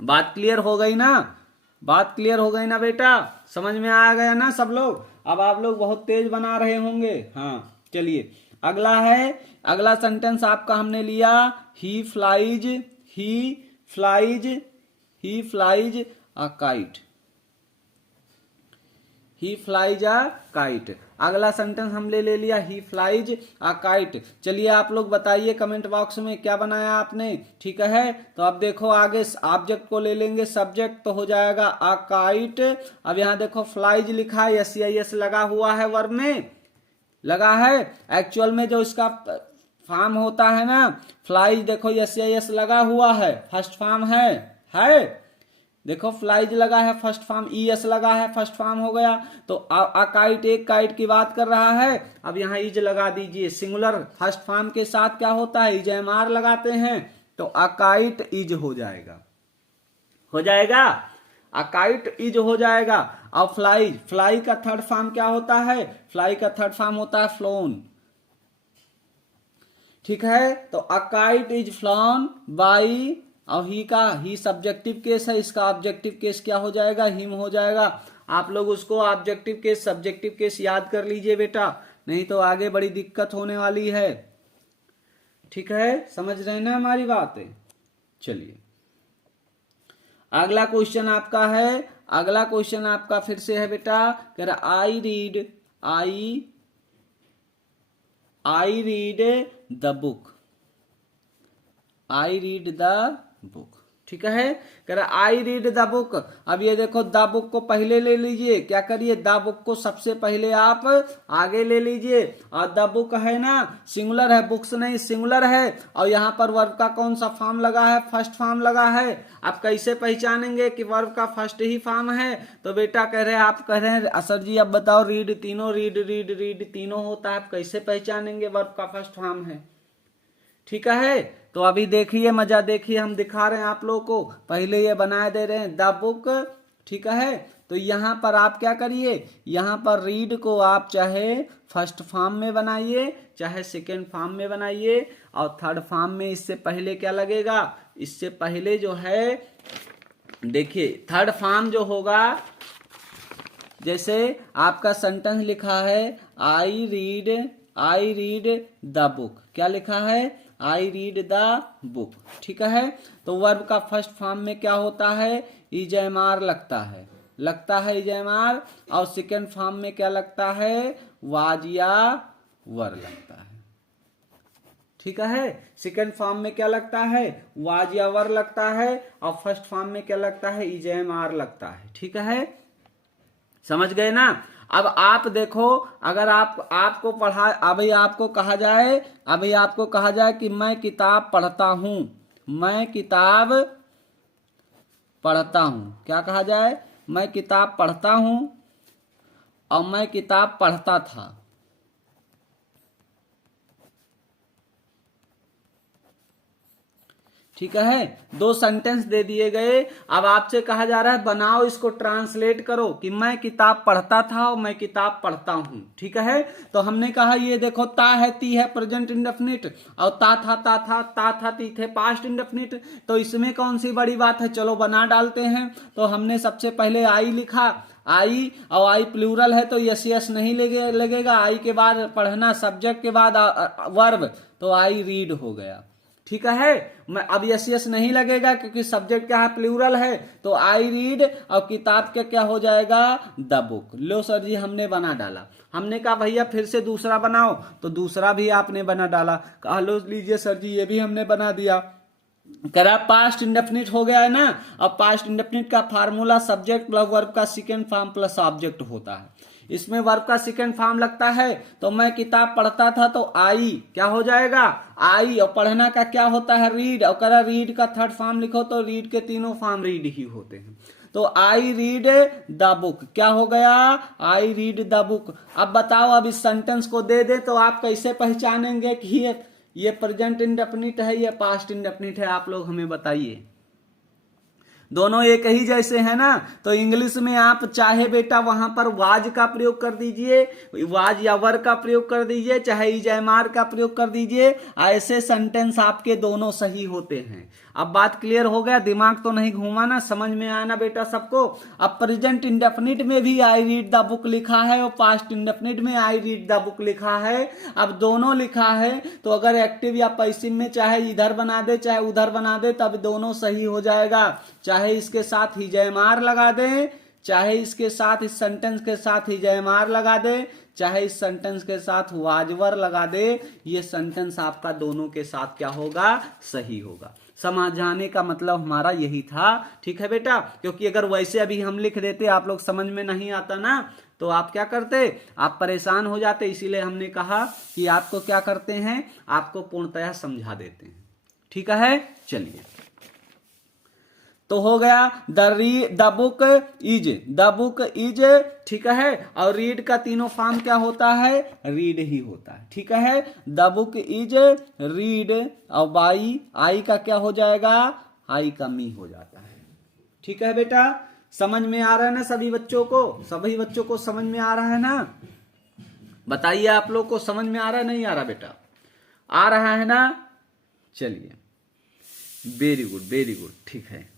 बात क्लियर हो गई ना, बात क्लियर हो गई ना बेटा, समझ में आ गया ना सब लोग। अब आप लोग बहुत तेज बना रहे होंगे, हाँ चलिए अगला है। अगला सेंटेंस आपका हमने लिया, he flies a kite, he flies a kite. अगला सेंटेंस हमने ले लिया, ही फ्लाइज अ काइट। चलिए आप लोग बताइए कमेंट बॉक्स में क्या बनाया आपने, ठीक है। तो अब देखो आगे ऑब्जेक्ट को ले लेंगे, सब्जेक्ट तो हो जाएगा अ काइट। अब यहाँ देखो फ्लाइज लिखा है, यस यस लगा हुआ है, वर्ब में लगा है। एक्चुअल में जो इसका फॉर्म होता है ना, फ्लाइज देखो यस यस लगा हुआ है, फर्स्ट फॉर्म है। देखो फ्लाइज लगा है फर्स्ट फॉर्म, ईएस लगा है फर्स्ट फॉर्म हो गया। तो अकाइट, एक काइट की बात कर रहा है। अब यहाँ इज लगा दीजिए, सिंगुलर फर्स्ट फॉर्म के साथ क्या होता है, इज एम आर लगाते हैं, तो अकाइट इज हो जाएगा, हो जाएगा, अकाइट इज हो जाएगा। और फ्लाइज, फ्लाई का थर्ड फॉर्म क्या होता है, फ्लाई का थर्ड फॉर्म होता है फ्लोन, ठीक है। तो a kite is flown by, और ही सब्जेक्टिव केस है, इसका ऑब्जेक्टिव केस क्या हो जाएगा, हिम हो जाएगा। आप लोग उसको ऑब्जेक्टिव केस सब्जेक्टिव केस याद कर लीजिए बेटा, नहीं तो आगे बड़ी दिक्कत होने वाली है। ठीक है, समझ रहे ना हमारी बात है। चलिए अगला क्वेश्चन आपका है, अगला क्वेश्चन आपका फिर से है बेटा, कह रहा I read the book, I read the book. ठीक है, कह रहा आई रीड द बुक। अब ये देखो द बुक को पहले ले लीजिए, क्या करिए द बुक को सबसे पहले आप आगे ले लीजिए, और द बुक है ना सिंगुलर है, बुक्स नहीं सिंगुलर है, और यहाँ पर वर्ब का कौन सा फॉर्म लगा है, फर्स्ट फॉर्म लगा है। आप कैसे पहचानेंगे कि वर्ब का फर्स्ट ही फॉर्म है, तो बेटा कह रहे हैं, आप कह रहे हैं सर जी अब बताओ रीड तीनों, रीड तीनों होता है, आप कैसे पहचानेंगे वर्ब का फर्स्ट फॉर्म है। ठीक है, तो अभी देखिए मजा देखिए, हम दिखा रहे हैं आप लोगों को, पहले ये बना दे रहे हैं द बुक। ठीक है, तो यहाँ पर आप क्या करिए, यहाँ पर रीड को आप चाहे फर्स्ट फॉर्म में बनाइए, चाहे सेकेंड फॉर्म में बनाइए, और थर्ड फॉर्म में इससे पहले क्या लगेगा, इससे पहले जो है देखिए थर्ड फॉर्म जो होगा, जैसे आपका सेंटेंस लिखा है आई रीड द बुक, क्या लिखा है आई रीड द बुक। ठीक है, तो वर्ब का फर्स्ट फॉर्म में क्या होता है, इजमार लगता है इजमार, और सेकेंड फॉर्म में क्या लगता है, वाज या वर लगता है। ठीक है, सेकेंड फॉर्म में क्या लगता है, वाज या वर लगता है, और फर्स्ट फॉर्म में क्या लगता है, इजमार लगता है। ठीक है, समझ गए ना। अब आप देखो, अगर आपको पढ़ा, अभी आपको कहा जाए कि मैं किताब पढ़ता हूं, मैं किताब पढ़ता हूं, क्या कहा जाए, मैं किताब पढ़ता हूं और मैं किताब पढ़ता था। ठीक है, दो सेंटेंस दे दिए गए। अब आपसे कहा जा रहा है बनाओ, इसको ट्रांसलेट करो कि मैं किताब पढ़ता था और मैं किताब पढ़ता हूं। ठीक है, तो हमने कहा ये देखो ता है, ती है प्रेजेंट इंडेफिनिट, और ता था ती थे पास्ट इंडेफिनिट, तो इसमें कौन सी बड़ी बात है, चलो बना डालते हैं। तो हमने सबसे पहले आई लिखा, आई, और आई प्लूरल है तो यस नहीं लगेगा, आई के बाद पढ़ना, सब्जेक्ट के बाद वर्ब, तो आई रीड हो गया। ठीक है, मैं अब यस नहीं लगेगा क्योंकि सब्जेक्ट क्या है, प्लूरल है, तो आई रीड, और किताब के क्या हो जाएगा, द बुक। लो सर जी हमने बना डाला, हमने कहा भैया फिर से दूसरा बनाओ, तो दूसरा भी आपने बना डाला, कहा लो लीजिए सर जी ये भी हमने बना दिया। करा पास्ट इंडेफिनिट हो गया है ना। अब पास्ट इंडेफिनिट का फार्मूला सब्जेक्ट प्लस वर्ब का सेकेंड फॉर्म प्लस ऑब्जेक्ट होता है, इसमें वर्ब का सेकेंड फॉर्म लगता है, तो मैं किताब पढ़ता था तो आई क्या हो जाएगा, आई, और पढ़ना का क्या होता है, रीड, और करा रीड का थर्ड फॉर्म लिखो तो रीड के तीनों फॉर्म रीड ही होते हैं, तो आई रीड द बुक क्या हो गया, आई रीड द बुक। अब बताओ, अब इस सेंटेंस को दे दे तो आप कैसे पहचानेंगे कि ये प्रेजेंट इंडेफिनिट है, ये पास्ट इंडेफिनिट है, आप लोग हमें बताइए। दोनों एक ही जैसे है ना, तो इंग्लिश में आप चाहे बेटा वहां पर वाज का प्रयोग कर दीजिए, वाज या वर का प्रयोग कर दीजिए, चाहे इजमार का प्रयोग कर दीजिए, ऐसे सेंटेंस आपके दोनों सही होते हैं। अब बात क्लियर हो गया, दिमाग तो नहीं घुमाना, समझ में आया ना बेटा सबको। अब प्रेजेंट इंडेफिनिट में भी आई रीड द बुक लिखा है और पास्ट इंडेफिनिट में आई रीड द बुक लिखा है। अब दोनों लिखा है तो अगर एक्टिव या पैसिव में चाहे इधर बना दे चाहे उधर बना दे, तब दोनों सही हो जाएगा। चाहे इसके साथ ही जयमार लगा दे, चाहे इसके साथ इस सेंटेंस के साथ ही जयमार लगा दे, चाहे इस सेंटेंस के साथ वाजवर लगा दे, ये सेंटेंस आपका दोनों के साथ क्या होगा, सही होगा। समझाने का मतलब हमारा यही था। ठीक है बेटा, क्योंकि अगर वैसे अभी हम लिख देते, आप लोग समझ में नहीं आता ना, तो आप क्या करते, आप परेशान हो जाते। इसीलिए हमने कहा कि आपको क्या करते हैं, आपको पूर्णतया समझा देते हैं। ठीक है, चलिए तो हो गया द बुक इज, ठीक है, और रीड का तीनों फॉर्म क्या होता है, रीड ही होता है। ठीक है, द बुक इज रीड, और बाई आई का क्या हो जाएगा, आई का मी हो जाता है। ठीक है बेटा, समझ में आ रहा है ना सभी बच्चों को समझ में आ रहा है ना, बताइए आप लोग को समझ में आ रहा है नहीं आ रहा बेटा। आ रहा है ना? चलिए, वेरी गुड वेरी गुड, ठीक है,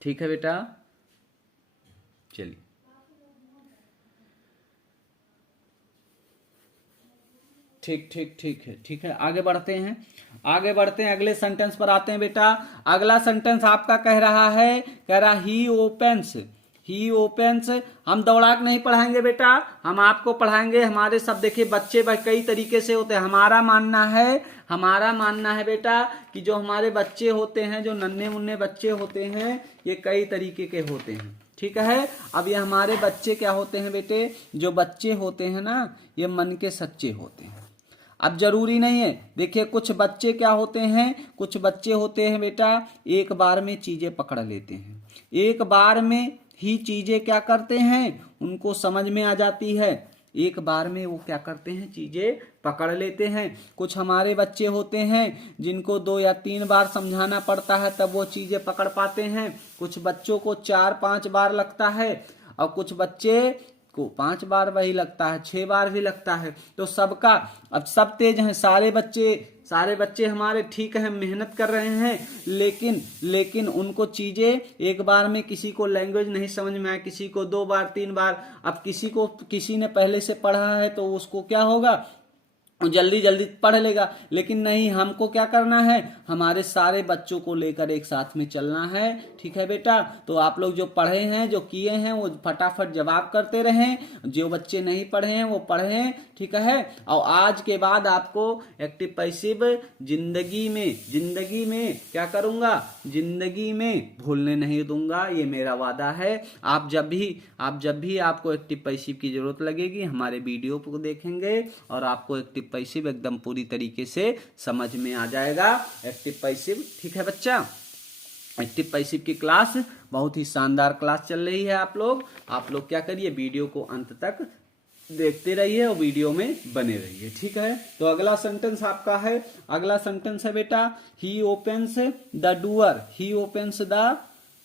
ठीक है बेटा, चलिए ठीक ठीक ठीक है, ठीक है, आगे बढ़ते हैं, आगे बढ़ते हैं, अगले सेंटेंस पर आते हैं बेटा। अगला सेंटेंस आपका कह रहा है, कह रहा ही ओपन्स, ही ओपन्स। हम दौड़ाक नहीं पढ़ाएंगे बेटा, हम आपको पढ़ाएंगे। हमारे सब देखिए बच्चे कई तरीके से होते हैं। हमारा मानना है बेटा कि जो हमारे बच्चे होते हैं, जो नन्हे मुन्ने बच्चे होते हैं, ये कई तरीके के होते हैं, ठीक है। अब ये हमारे बच्चे क्या होते हैं बेटे, जो बच्चे होते हैं ना, ये मन के सच्चे होते हैं। अब जरूरी नहीं है, देखिए कुछ बच्चे क्या होते हैं, कुछ बच्चे होते हैं बेटा एक बार में चीजें पकड़ लेते हैं, एक बार में ही चीजें क्या करते हैं, उनको समझ में आ जाती है, एक बार में वो क्या करते हैं, चीजें पकड़ लेते हैं। कुछ हमारे बच्चे होते हैं जिनको 2 या 3 बार समझाना पड़ता है तब वो चीजें पकड़ पाते हैं। कुछ बच्चों को 4-5 बार लगता है, और कुछ बच्चे को 5 बार वही लगता है, 6 बार भी लगता है। तो सबका, अब सब तेज हैं, सारे बच्चे हमारे ठीक हैं, मेहनत कर रहे हैं, लेकिन उनको चीजें एक बार में, किसी को लैंग्वेज नहीं समझ में आए, किसी को 2 बार 3 बार। अब किसी ने पहले से पढ़ा है तो उसको क्या होगा, जल्दी जल्दी पढ़ लेगा। लेकिन नहीं, हमको क्या करना है, हमारे सारे बच्चों को लेकर एक साथ में चलना है, ठीक है बेटा। तो आप लोग जो पढ़े हैं, जो किए हैं, वो फटाफट जवाब करते रहें, जो बच्चे नहीं पढ़े हैं वो पढ़ें, ठीक है। और आज के बाद आपको एक्टिव पैसिव जिंदगी में क्या करूंगा, जिंदगी में भूलने नहीं दूंगा, ये मेरा वादा है। आप जब भी आपको एक्टिव पैसिव की जरूरत लगेगी, हमारे वीडियो को देखेंगे और आपको एक्टिव पैसिव एकदम पूरी तरीके से समझ में आ जाएगा, एक्टिव पैसिव, ठीक है बच्चा। एक्टिव पैसिव की क्लास बहुत ही शानदार क्लास चल रही है। आप लोग क्या करिए, वीडियो को अंत तक देखते रहिए और वीडियो में बने रहिए, ठीक है। तो अगला सेंटेंस आपका है, अगला सेंटेंस है बेटा, he opens the doer, he opens the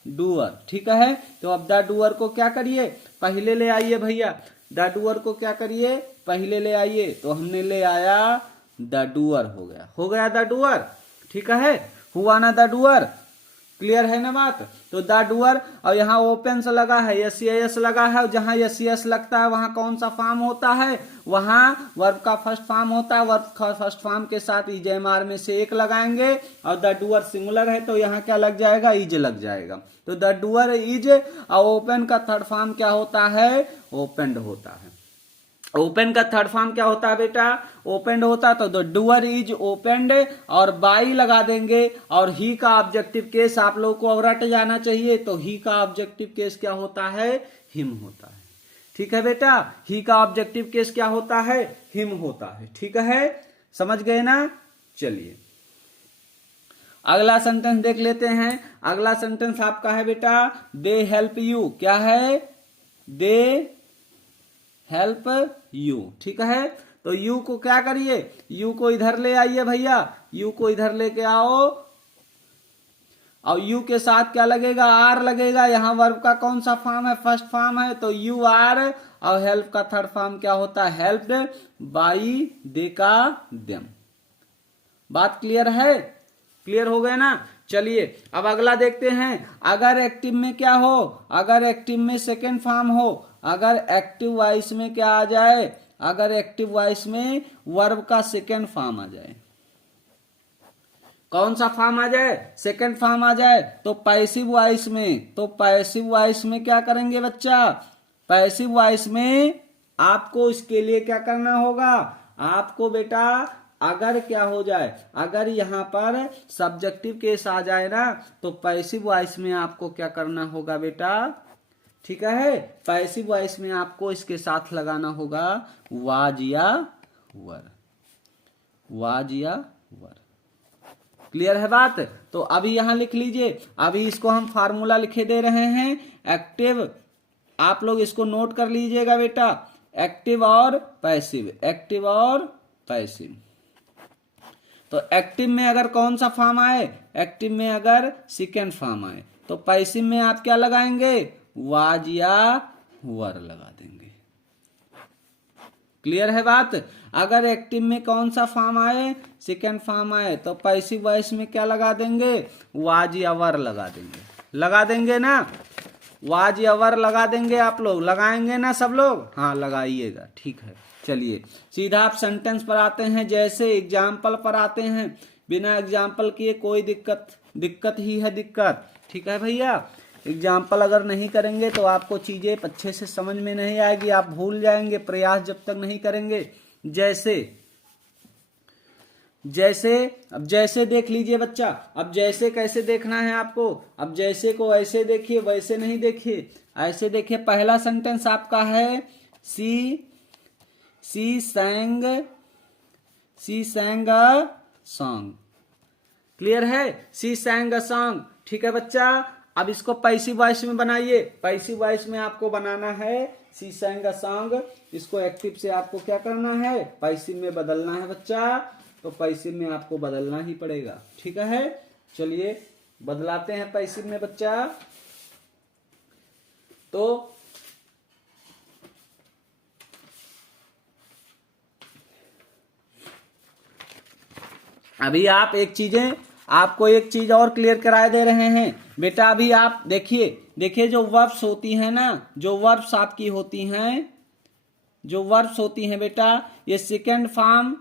doer, ठीक है। तो अब द डूअर को क्या करिए, पहले ले आइए भैया, द डूअर को क्या करिए, पहले ले आइए। तो हमने ले आया, द डूअर हो गया द डूअर, ठीक है, हुआ ना द डूअर, क्लियर है ना बात। तो द डूअर, और यहाँ ओपन से लगा है, यस लगा है, जहां यस लगता है वहां कौन सा फॉर्म होता है, वहां वर्ब का फर्स्ट फॉर्म होता है। वर्ब का फर्स्ट फॉर्म के साथ इजेमार में से एक लगाएंगे, और द डूअर सिंगुलर है तो यहाँ क्या लग जाएगा, इज लग जाएगा। तो द डूअर इज, और ओपन का थर्ड फॉर्म क्या होता है, ओपेंड होता है। ओपन का थर्ड फॉर्म क्या होता है बेटा, ओपेंड होता है। तो द डूअर इज ओपेंड, और बाई लगा देंगे, और ही का ऑब्जेक्टिव केस आप लोग को रट जाना चाहिए। तो ही का ऑब्जेक्टिव केस क्या होता है, हिम होता है, ठीक है बेटा। ही का ऑब्जेक्टिव केस क्या होता है, हिम होता है, ठीक है, समझ गए ना। चलिए अगला सेंटेंस देख लेते हैं। अगला सेंटेंस आपका है बेटा, दे हेल्प यू, क्या है, दे हेल्प यू, ठीक है। तो यू को क्या करिए, यू को इधर ले आइए भैया, यू को इधर लेके आओ, और यू के साथ क्या लगेगा, आर लगेगा। यहां वर्ब का कौन सा फॉर्म है, फर्स्ट फॉर्म है, तो यू आर, और हेल्प का थर्ड फॉर्म क्या होता है, हेल्प्ड बाई दे का देम। बात क्लियर है, क्लियर हो गया ना। चलिए अब अगला देखते हैं। अगर एक्टिव में क्या हो, अगर एक्टिव में सेकेंड फॉर्म हो, अगर एक्टिव वॉइस में क्या आ जाए, अगर एक्टिव वॉइस में वर्ब का सेकेंड फॉर्म आ जाए, कौन सा फॉर्म आ जाए, सेकेंड फॉर्म आ जाए, तो पैसिव वॉइस में। तो पैसिव वॉइस में क्या करेंगे बच्चा, पैसिव वॉइस में आपको इसके लिए क्या करना होगा, आपको बेटा अगर क्या हो जाए, अगर यहां पर सब्जेक्टिव केस आ जाए ना, तो पैसिव वॉइस में आपको क्या करना होगा बेटा, ठीक है। पैसिव वॉइस में आपको इसके साथ लगाना होगा वाज या वर, वाज या वर, क्लियर है बात। तो अभी यहां लिख लीजिए, अभी इसको हम फार्मूला लिखे दे रहे हैं एक्टिव, आप लोग इसको नोट कर लीजिएगा बेटा, एक्टिव और पैसिव, एक्टिव और पैसिव। तो एक्टिव में अगर कौन सा फॉर्म आए, एक्टिव में अगर सेकेंड फॉर्म आए, तो पैसिव में आप क्या लगाएंगे, वाज या वर लगा देंगे, क्लियर है बात। अगर एक्टिव में कौन सा फॉर्म आए, सेकेंड फॉर्म आए, तो पैसिव वॉइस में क्या लगा देंगे, वाज या वर लगा देंगे, लगा देंगे ना, वाज या वर लगा देंगे। आप लोग लगाएंगे ना सब लोग, हाँ लगाइएगा, ठीक है। चलिए सीधा आप सेंटेंस पर आते हैं, जैसे एग्जाम्पल पर आते हैं। बिना एग्जाम्पल किए कोई दिक्कत ही है दिक्कत, ठीक है भैया। एग्जाम्पल अगर नहीं करेंगे तो आपको चीजें अच्छे से समझ में नहीं आएगी, आप भूल जाएंगे प्रयास जब तक नहीं करेंगे। अब जैसे देख लीजिए बच्चा। अब जैसे कैसे देखना है आपको, अब जैसे को ऐसे देखिए, वैसे नहीं देखिए, ऐसे देखिए। पहला सेंटेंस आपका है सी sang a song, क्लियर है, सी sang a song, ठीक है बच्चा। अब इसको पैसिव वॉइस में बनाइए। पैसिव वॉइस में आपको बनाना है सी sang a song। इसको एक्टिव से आपको क्या करना है, पैसिव में बदलना है बच्चा। तो पैसिव में आपको बदलना ही पड़ेगा, ठीक है। चलिए बदलाते हैं पैसिव में बच्चा। तो अभी आप आपको एक चीज और क्लियर करा दे रहे हैं बेटा। अभी आप देखिए जो वर्ब्स होती हैं ना, जो वर्ब्स आपकी होती हैं बेटा, ये सेकंड फॉर्म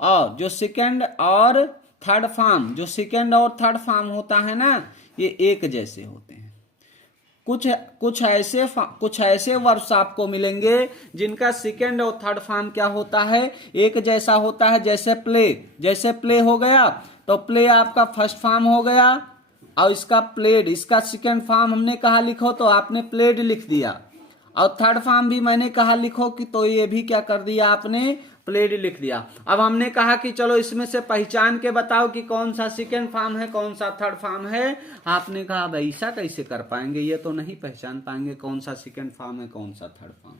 और जो सेकंड और थर्ड फॉर्म होता है ना, ये एक जैसे होते हैं। कुछ ऐसे वर्ब्स आपको मिलेंगे जिनका सेकंड और थर्ड फॉर्म क्या होता है, एक जैसा होता है। जैसे प्ले हो गया, तो प्ले आपका फर्स्ट फॉर्म हो गया, और इसका प्लेड, इसका सेकंड फॉर्म हमने कहा लिखो, तो आपने प्लेड लिख दिया। और थर्ड फॉर्म भी मैंने कहा लिखो कि, तो ये भी क्या कर दिया आपने, प्लेड लिख दिया। अब हमने कहा कि चलो इसमें से पहचान के बताओ कि कौन सा सेकंड फॉर्म है, कौन सा थर्ड फॉर्म है। आपने कहा भाई ऐसा कैसे कर पाएंगे, ये तो नहीं पहचान पाएंगे कौन सा सेकंड फॉर्म है, कौन सा थर्ड फॉर्म,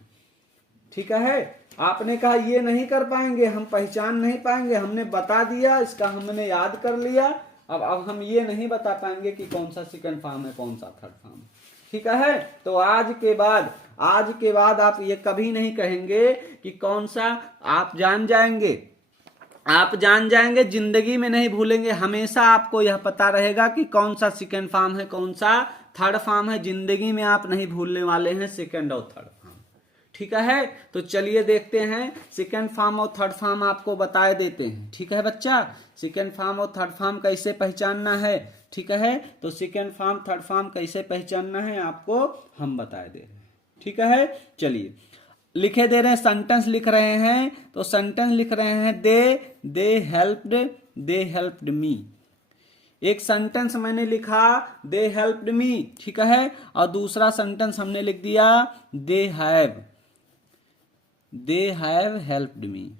ठीक है। आपने कहा ये नहीं कर पाएंगे, हम पहचान नहीं पाएंगे। हमने बता दिया, इसका हमने याद कर लिया। अब हम ये नहीं बता पाएंगे कि कौन सा सेकंड फॉर्म है, कौन सा थर्ड फॉर्म है, ठीक है। तो आज के बाद आप ये कभी नहीं कहेंगे कि कौन सा, आप जान जाएंगे, जिंदगी में नहीं भूलेंगे। हमेशा आपको यह पता रहेगा कि कौन सा सेकंड फॉर्म है, कौन सा थर्ड फॉर्म है। जिंदगी में आप नहीं भूलने वाले हैं सेकंड और थर्ड फॉर्म, ठीक है। तो चलिए देखते हैं, सेकंड फॉर्म और थर्ड फॉर्म आपको बताए देते हैं, ठीक है बच्चा। सेकंड फॉर्म और थर्ड फॉर्म कैसे पहचानना है, ठीक है। तो सेकंड फॉर्म थर्ड फॉर्म कैसे पहचानना है आपको हम बताए दे रहे हैं, ठीक है। चलिए लिखे दे रहे हैं, सेंटेंस लिख रहे हैं। तो सेंटेंस लिख रहे हैं, दे हेल्प्ड मी। एक सेंटेंस मैंने लिखा दे हेल्प्ड मी, ठीक है। और दूसरा सेंटेंस हमने लिख दिया दे हैव हेल्प्ड मी,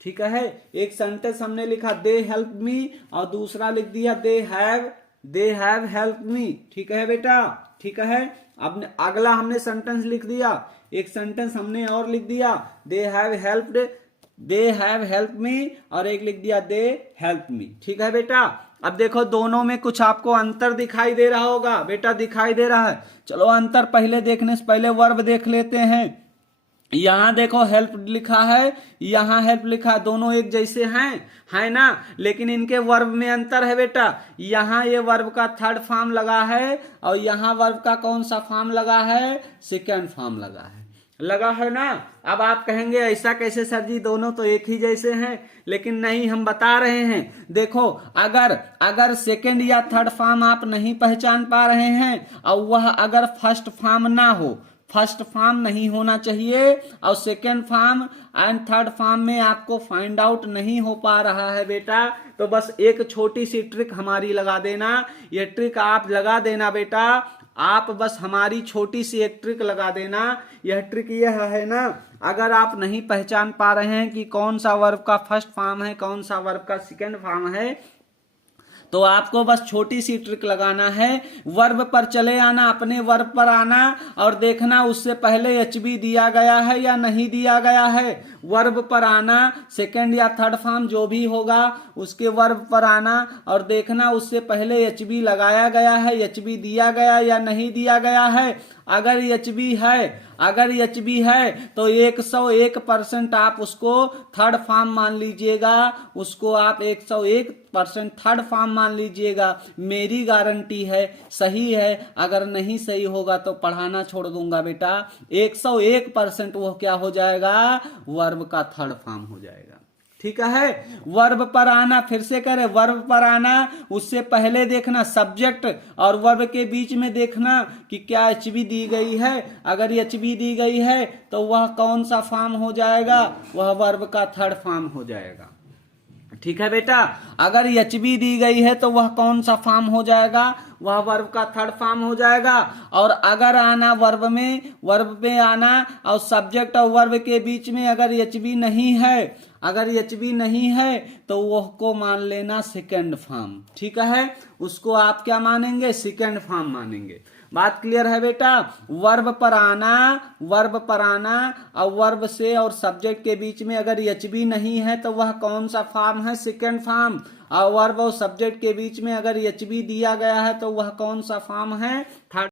ठीक है। एक सेंटेंस हमने लिखा दे हेल्प मी, और दूसरा लिख दिया दे हैव हेल्प मी, ठीक है बेटा, ठीक है। अब अगला हमने सेंटेंस लिख दिया, एक सेंटेंस हमने और लिख दिया दे हैव हेल्प मी, और एक लिख दिया दे हेल्प मी, ठीक है बेटा। अब देखो दोनों में कुछ आपको अंतर दिखाई दे रहा होगा बेटा, दिखाई दे रहा है। चलो अंतर पहले देखने से पहले वर्ब देख लेते हैं। यहां देखो हेल्प लिखा है, यहां हेल्प लिखा है, दोनों एक जैसे हैं, है ना। लेकिन इनके वर्ब में अंतर है बेटा। यहां ये वर्ब का थर्ड फॉर्म लगा है, और यहां वर्ब का कौन सा फॉर्म लगा है, सेकंड फॉर्म लगा है ना। अब आप कहेंगे ऐसा कैसे सर जी, दोनों तो एक ही जैसे हैं। लेकिन नहीं, हम बता रहे हैं। देखो अगर सेकंड या थर्ड फॉर्म आप नहीं पहचान पा रहे हैं, और वह अगर फर्स्ट फॉर्म ना हो, फर्स्ट फॉर्म नहीं होना चाहिए, और second form and third form में आपको फाइंड आउट नहीं हो पा रहा है बेटा, तो बस एक छोटी सी ट्रिक हमारी लगा देना। ये ट्रिक आप लगा देना बेटा, आप बस हमारी छोटी सी एक ट्रिक लगा देना। यह ट्रिक यह है ना, अगर आप नहीं पहचान पा रहे हैं कि कौन सा वर्ब का फर्स्ट फॉर्म है, कौन सा वर्ब का सेकेंड फॉर्म है, तो आपको बस छोटी सी ट्रिक लगाना है। वर्ब पर चले आना, अपने वर्ब पर आना, और देखना उससे पहले एचबी दिया गया है या नहीं दिया गया है। वर्ब पर आना, सेकंड या थर्ड फॉर्म जो भी होगा उसके वर्ब पर आना, और देखना उससे पहले एचबी लगाया गया है, एचबी दिया गया या नहीं दिया गया है। अगर एच बी है तो 101% आप उसको थर्ड फॉर्म मान लीजिएगा, उसको आप 101% थर्ड फॉर्म मान लीजिएगा। मेरी गारंटी है सही है, अगर नहीं सही होगा तो पढ़ाना छोड़ दूंगा बेटा। 101% वो क्या हो जाएगा, वर्ब का थर्ड फॉर्म हो जाएगा। ठीक है, वर्ब पर आना, फिर से करें, वर्ब पर आना, उससे पहले देखना सब्जेक्ट और वर्ब के बीच में देखना कि क्या एचबी दी गई है। अगर एचबी दी गई है तो वह कौन सा फॉर्म हो जाएगा, वह वर्ब का थर्ड फॉर्म हो जाएगा। ठीक है बेटा, अगर एचबी दी गई है तो वह कौन सा फॉर्म हो जाएगा, वह वर्ब का थर्ड फॉर्म हो जाएगा। और अगर आना वर्ब में आना और सब्जेक्ट और वर्ब के बीच में अगर एचबी नहीं है तो वह को मान लेना सेकंड फॉर्म। ठीक है, उसको आप क्या मानेंगे, सेकंड फॉर्म मानेंगे। बात क्लियर है बेटा। वर्ब पर आना और वर्ब से और सब्जेक्ट के बीच में अगर एचबी नहीं है तो वह कौन सा फॉर्म है, सेकंड फॉर्म। और वर्ब और सब्जेक्ट के बीच में अगर एचबी दिया गया है तो वह कौन सा फॉर्म है, थर्ड।